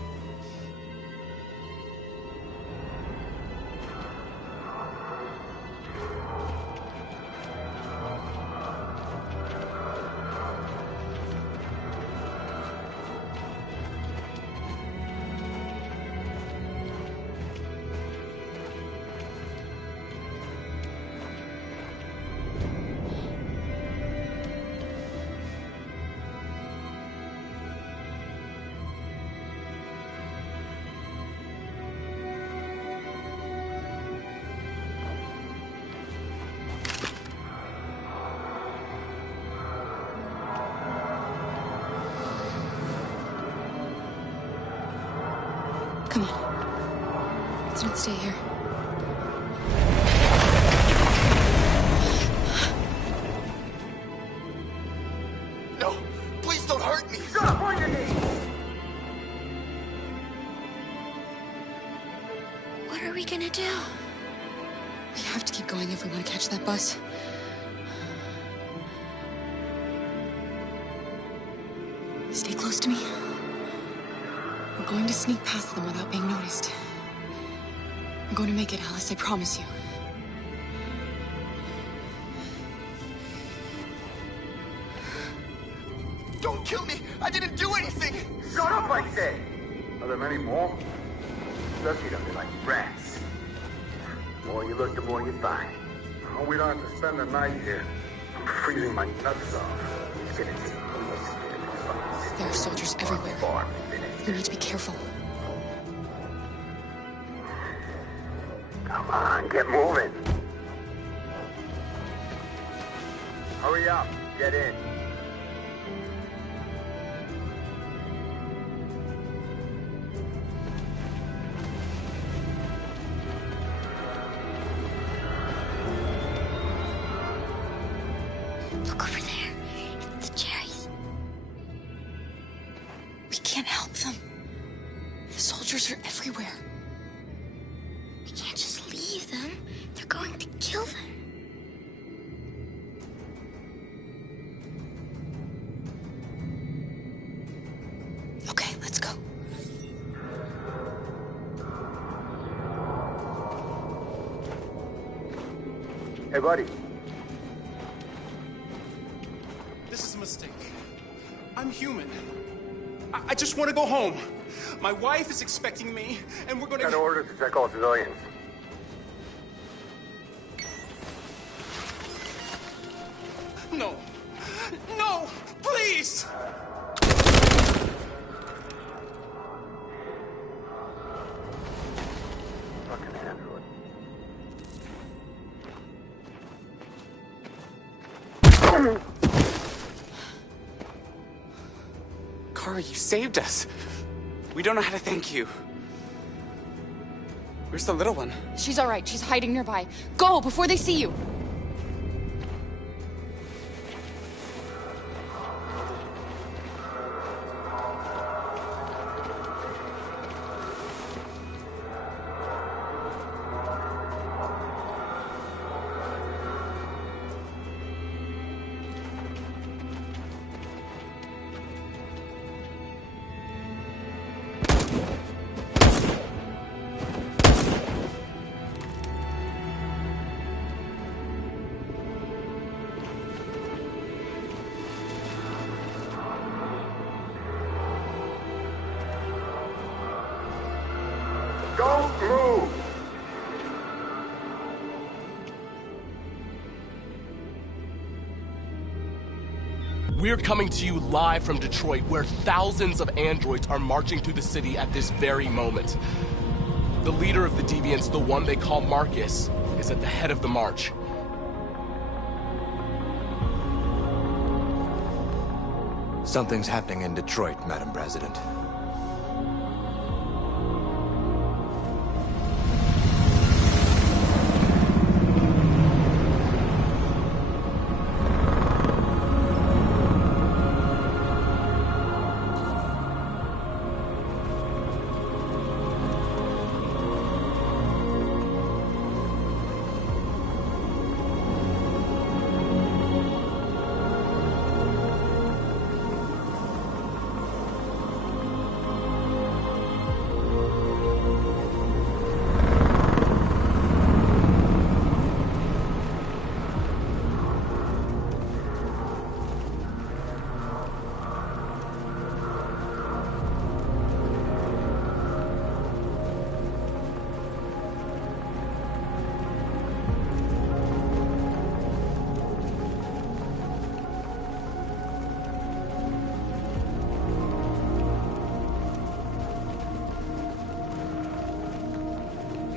Come on. Let's not stay here. What are we gonna do? We have to keep going if we want to catch that bus. Stay close to me. We're going to sneak past them without being noticed. We're going to make it, Alice, I promise you. Don't kill me! I didn't do anything! Shut up, I say! Are there many more? Let's eat them like rats. The more you look, the more you find. Oh, we don't have to spend the night here. I'm freezing my nuts off. It's gonna take weeks to get to the fights. There are soldiers everywhere. We need to be careful. Come on, get moving. Hurry up, get in. Look over there. It's the cherries. We can't help them. The soldiers are everywhere. We can't just leave them. They're going to kill them. Okay, let's go. Hey, buddy. This is a mistake. I'm human. I just want to go home. My wife is expecting me, and we're going to... Got orders to check all civilians. No. No! Please! Fucking android. Kara, you saved us. We don't know how to thank you. Where's the little one? She's all right. She's hiding nearby. Go before they see you. Don't move! We're coming to you live from Detroit, where thousands of androids are marching through the city at this very moment. The leader of the Deviants, the one they call Marcus, is at the head of the march. Something's happening in Detroit, Madam President.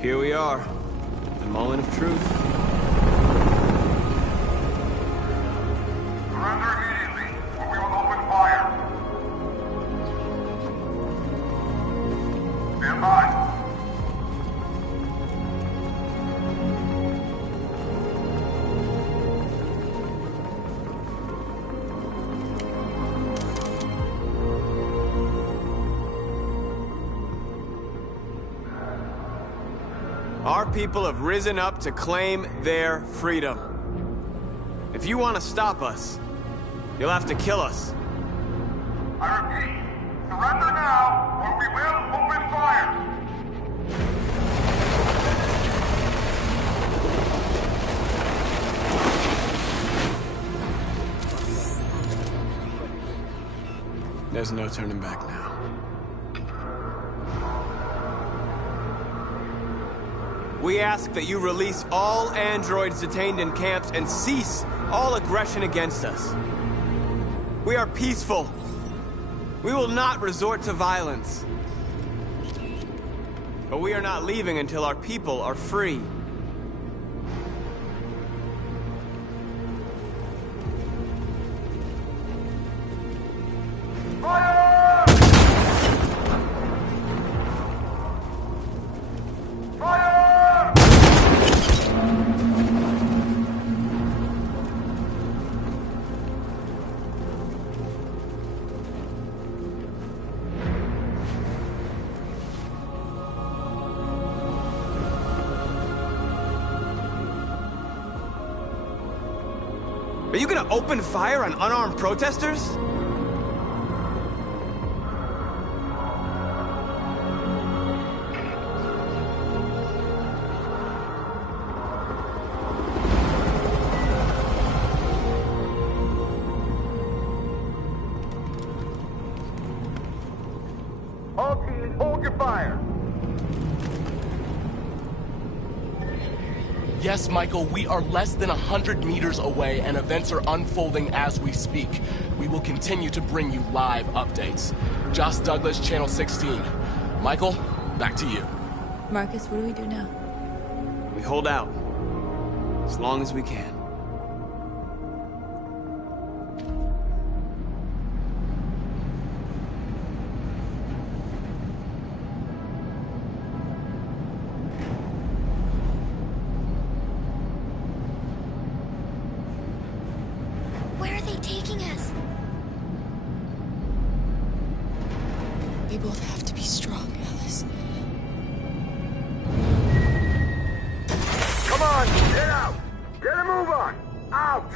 Here we are, the moment of truth. Surrender immediately, or we will open fire. Stand by. Our people have risen up to claim their freedom. If you want to stop us, you'll have to kill us. I repeat, surrender now, or we will open fire! There's no turning back now. We ask that you release all androids detained in camps and cease all aggression against us. We are peaceful. We will not resort to violence. But we are not leaving until our people are free. Are you gonna open fire on unarmed protesters? All teams, hold your fire! Yes, Michael, we are less than 100 meters away and events are unfolding as we speak. We will continue to bring you live updates. Josh Douglas, Channel 16. Michael, back to you. Marcus, what do we do now? We hold out. As long as we can. Where are they taking us? We both have to be strong, Alice. Come on, get out! Get a move on! Out!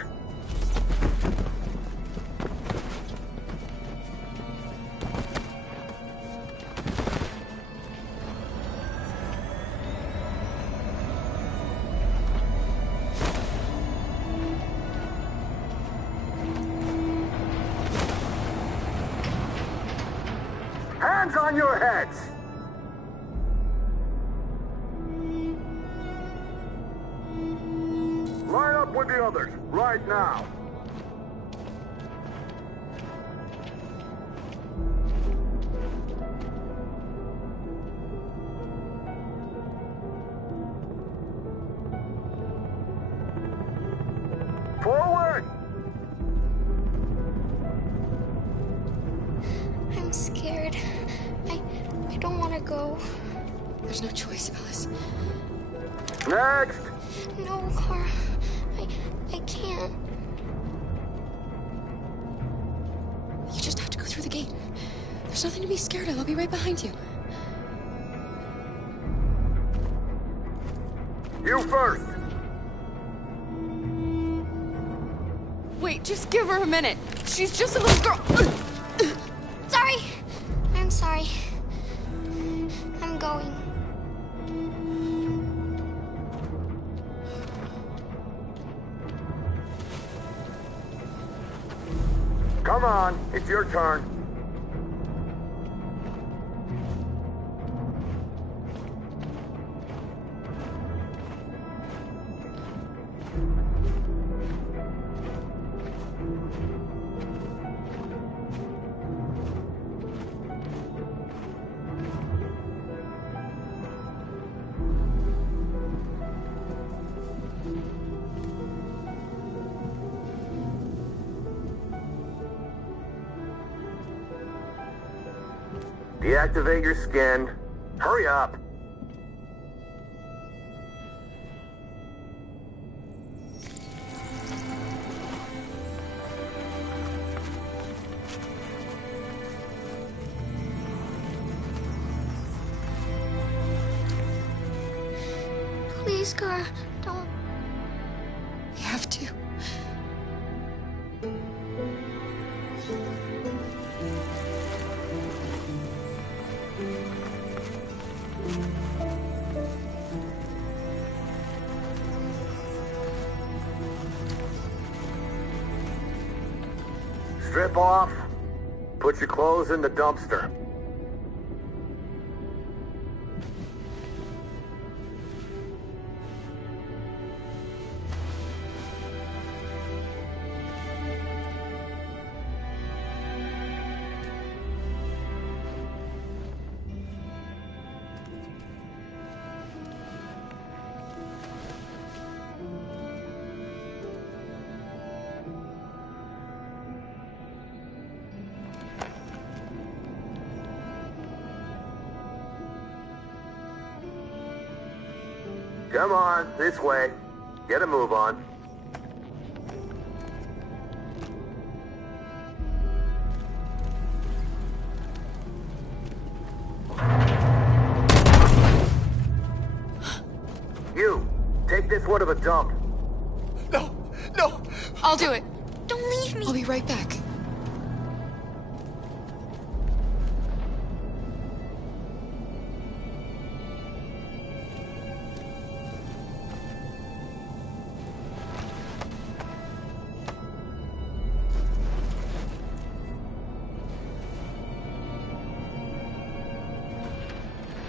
Hands on your heads! Line up with the others, right now. Forward! I'm scared. I don't want to go. There's no choice, Alice. Next! No, Clara. I can't. You just have to go through the gate. There's nothing to be scared of. I'll be right behind you. You first! Wait, just give her a minute. She's just a little girl. Sorry. I'm sorry. I'm going. Come on, it's your turn. Deactivate your skin. Hurry up. Please, Kara, don't. We have to. Strip off. Put your clothes in the dumpster. Come on, this way. Get a move on. You, take this one to the dump. No, no! I'll do it. Don't leave me. I'll be right back.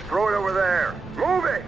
Throw it over there. Move it!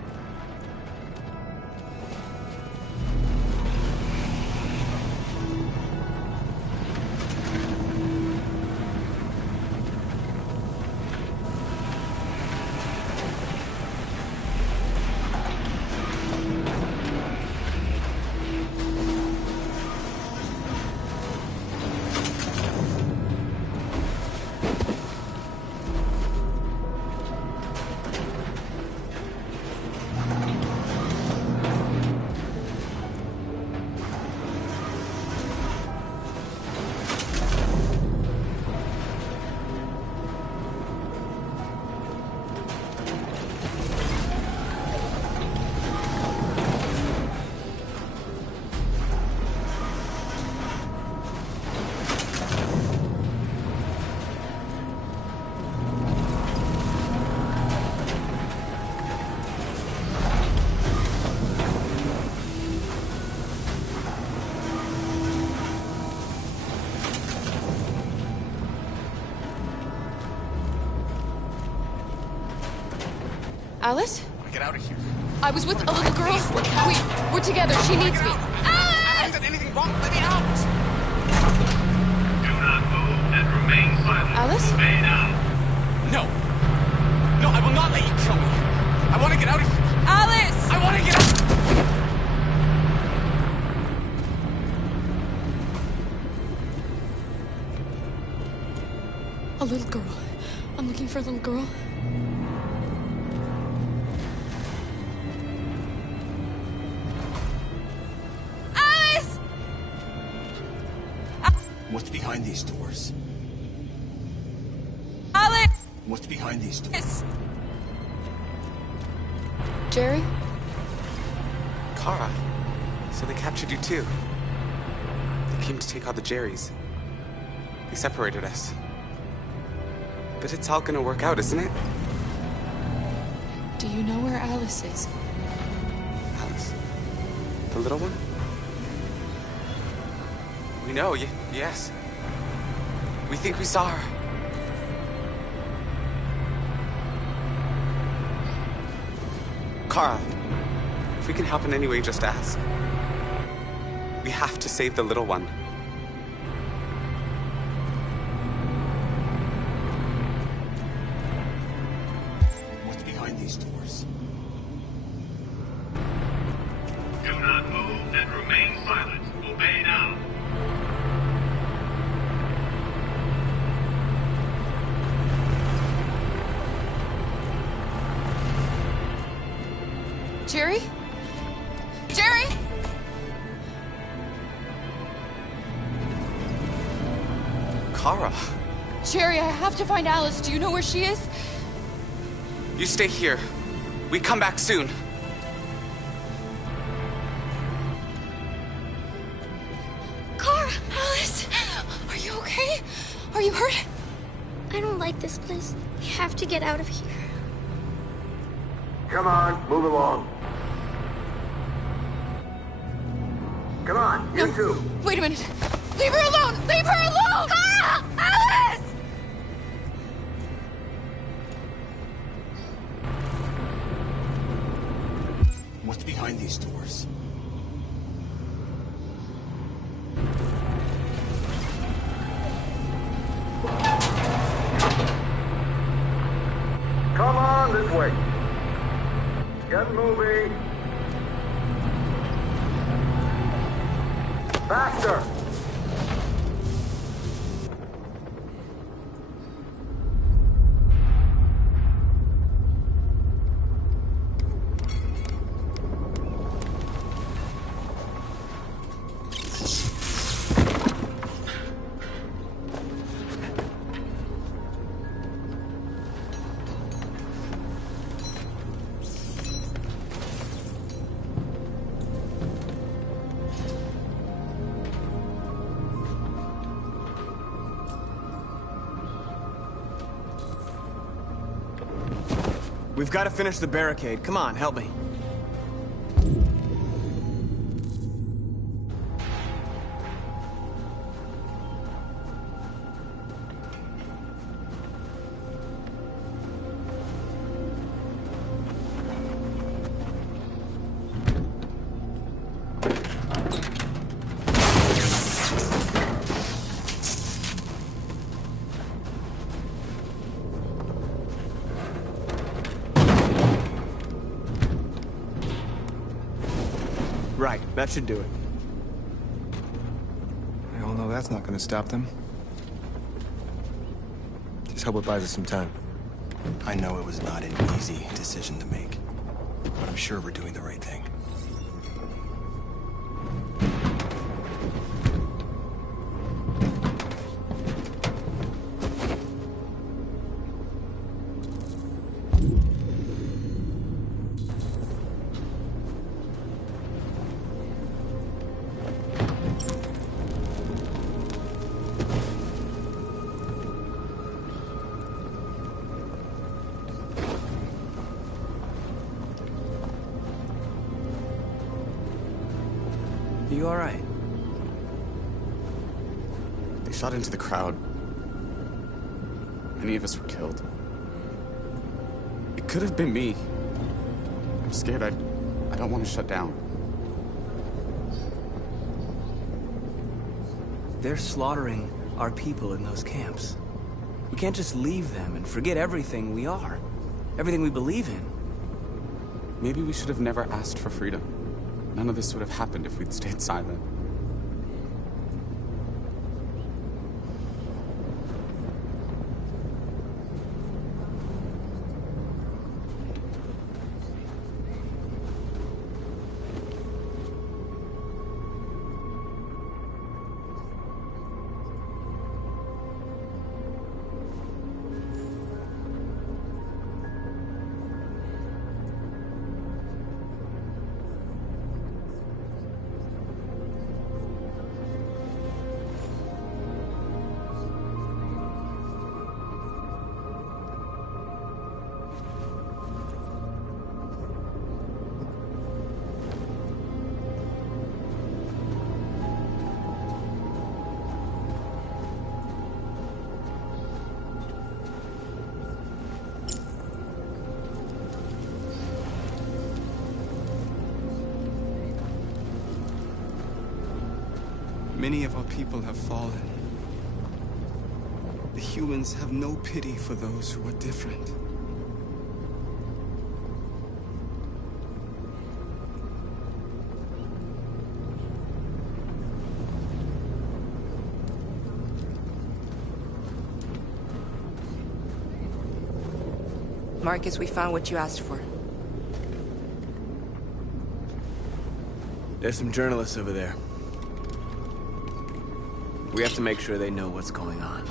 Alice? Get out of here. I was with a little girl. We're together. She needs me. I haven't done anything wrong. Let me out! Do not move and remain silent. Alice? Obey now. No. No, I will not let you kill me. I want to get out of here. Alice! I want to get out! A little girl. I'm looking for a little girl. What's behind these doors? Alice! What's behind these doors? Jerry? Kara. So they captured you too. They came to take out the Jerrys. They separated us. But it's all gonna work out, isn't it? Do you know where Alice is? Alice? The little one? We know, yes. We think we saw her. Kara, if we can help in any way, just ask. We have to save the little one. What's behind these doors? Do not move and remain silent. Obey now. Jerry? Jerry? Kara, Jerry, I have to find Alice. Do you know where she is? you stay here. We come back soon. Are you hurt? I don't like this place. We have to get out of here. Come on, move along. Come on, you two. Wait a minute. Leave her alone! Leave her alone! Ah! Alice! What's behind these doors? Come on, this way. Get moving. Faster. We've got to finish the barricade. Come on, help me. Right, that should do it. We all know that's not gonna stop them. Just hope it buys us some time. I know it was not an easy decision to make, but I'm sure we're doing the right thing. You all right? They shot into the crowd. Many of us were killed. It could have been me. I'm scared. I don't want to shut down. They're slaughtering our people in those camps. We can't just leave them and forget everything we are. Everything we believe in. Maybe we should have never asked for freedom. None of this would have happened if we'd stayed silent. Many of our people have fallen. The humans have no pity for those who are different. Marcus, we found what you asked for. There's some journalists over there. We have to make sure they know what's going on.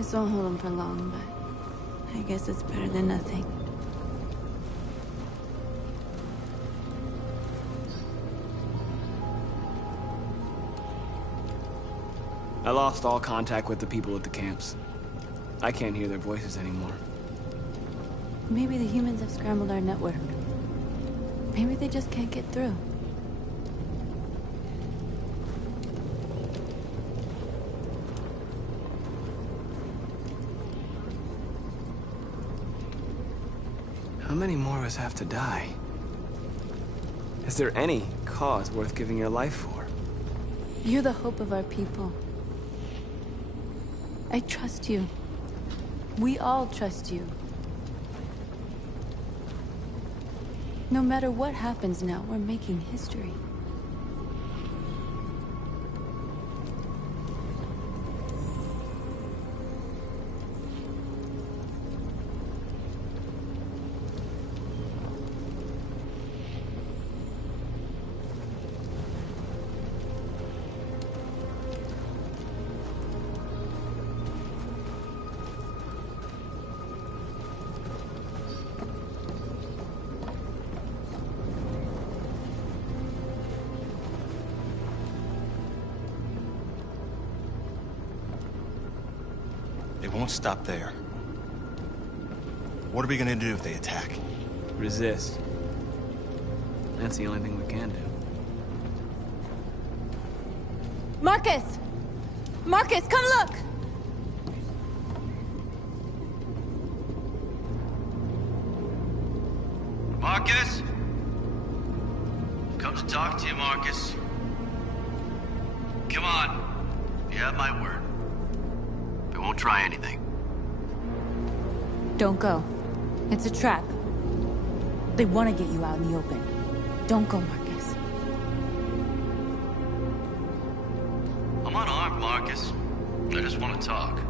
This won't hold him for long, but I guess it's better than nothing. I lost all contact with the people at the camps. I can't hear their voices anymore. Maybe the humans have scrambled our network. Maybe they just can't get through. How many more of us have to die? Is there any cause worth giving your life for? You're the hope of our people. I trust you. We all trust you. No matter what happens now, we're making history. They won't stop there. What are we gonna do if they attack? Resist. That's the only thing we can do. Marcus! Marcus, come look! Marcus? Come to talk to you, Marcus. Come on. You have my word. They won't try anything. Don't go. It's a trap. They want to get you out in the open. Don't go, Marcus. I'm unarmed, Marcus. I just want to talk.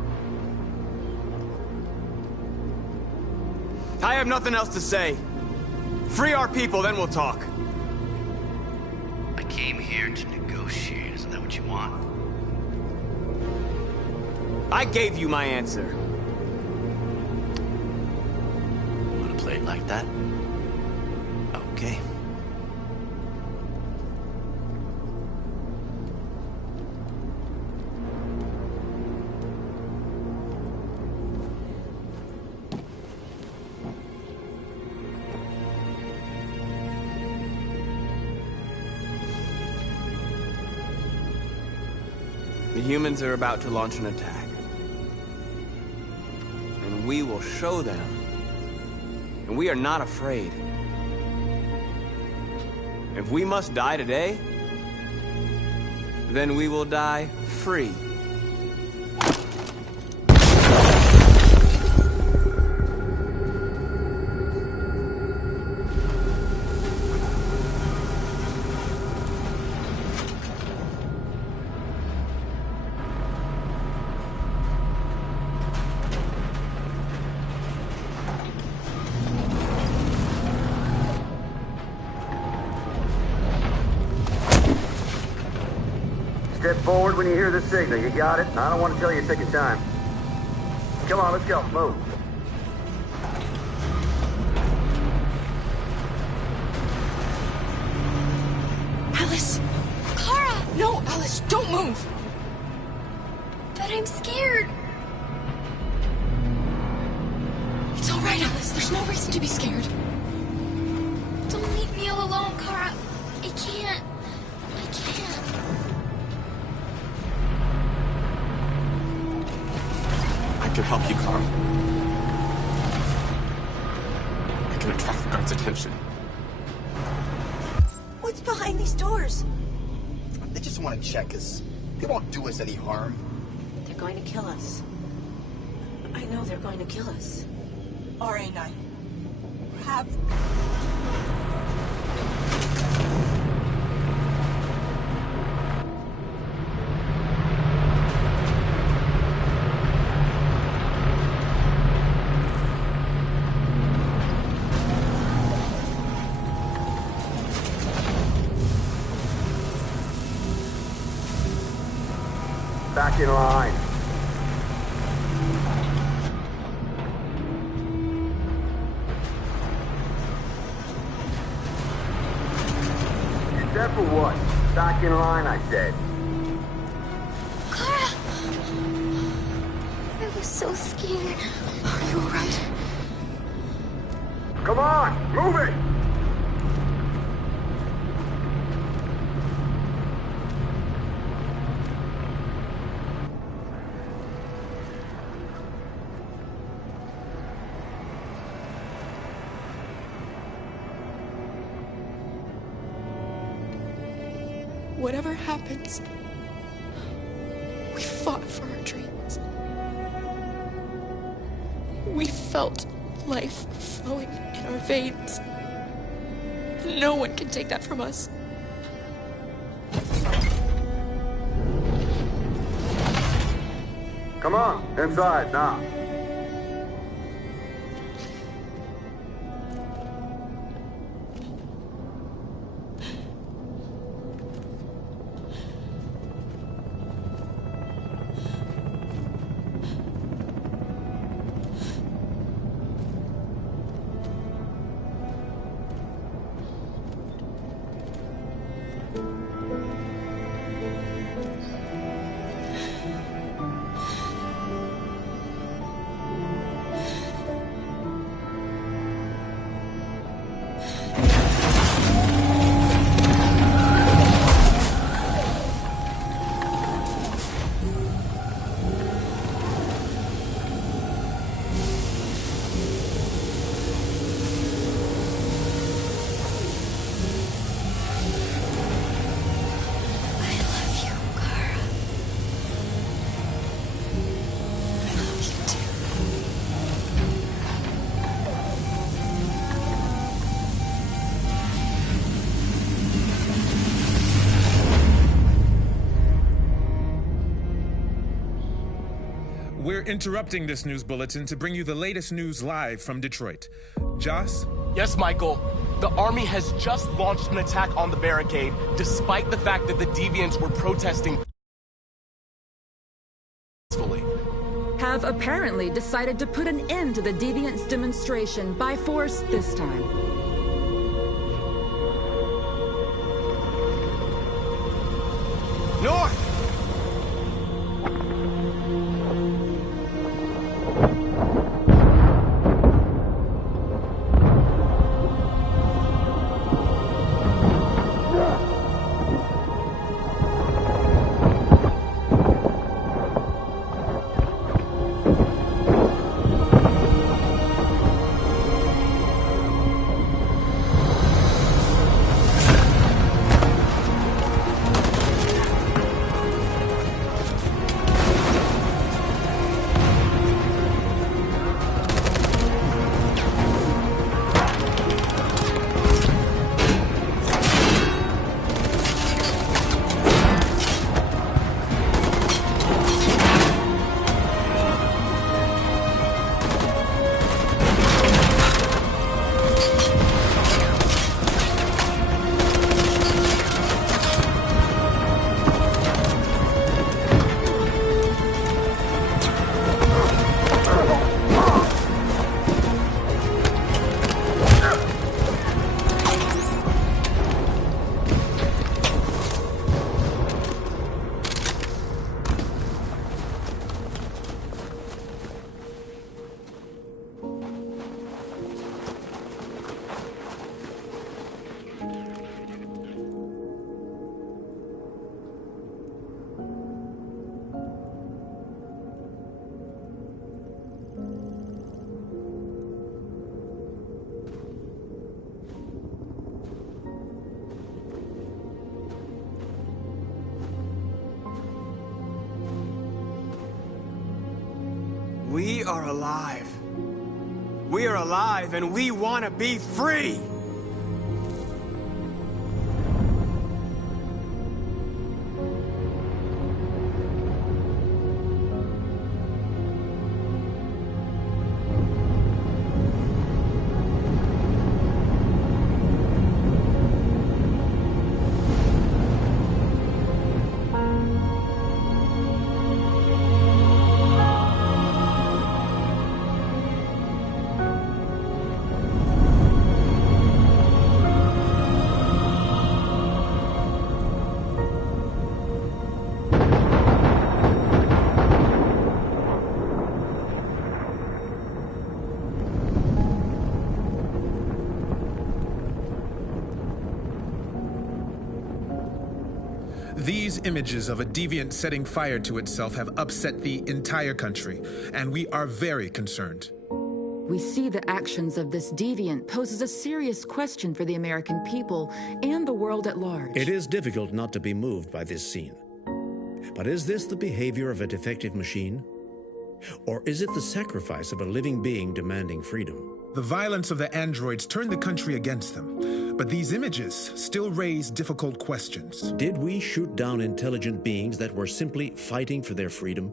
I have nothing else to say. Free our people, then we'll talk. I came here to negotiate. Isn't that what you want? I gave you my answer. Want to play it like that? Okay. The humans are about to launch an attack. And we will show them. And we are not afraid. If we must die today, then we will die free. Step forward when you hear the signal. You got it? I don't want to tell you a second time. Come on, let's go. Move. Alice! Clara! No, Alice, don't move! But I'm scared. It's all right, Alice. There's no reason to be scared. Don't leave me all alone, Kara. I can't. I can help you, Carl. I can attract the guards' attention. What's behind these doors? They just want to check us. They won't do us any harm. They're going to kill us. I know they're going to kill us. Or ain't I? Have... Back in line. Left or what? Back in line, I said. Kara! I was so scared. Are you alright? Come on, move it! Whatever happens, we fought for our dreams. We felt life flowing in our veins. No one can take that from us. Come on, inside now. We're interrupting this news bulletin to bring you the latest news live from Detroit. Joss? Yes, Michael. The army has just launched an attack on the barricade, despite the fact that the deviants were protesting peacefully. Have apparently decided to put an end to the deviants' demonstration by force this time. North! We are alive. We are alive, and we want to be free! These images of a deviant setting fire to itself have upset the entire country, and we are very concerned. We see the actions of this deviant poses a serious question for the American people and the world at large. It is difficult not to be moved by this scene. But is this the behavior of a defective machine? Or is it the sacrifice of a living being demanding freedom? The violence of the androids turned the country against them, but these images still raise difficult questions. Did we shoot down intelligent beings that were simply fighting for their freedom?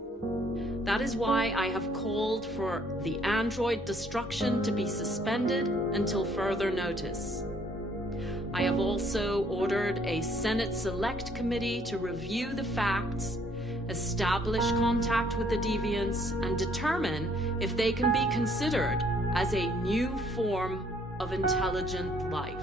That is why I have called for the android destruction to be suspended until further notice. I have also ordered a Senate Select Committee to review the facts, establish contact with the deviants, and determine if they can be considered as a new form of intelligent life.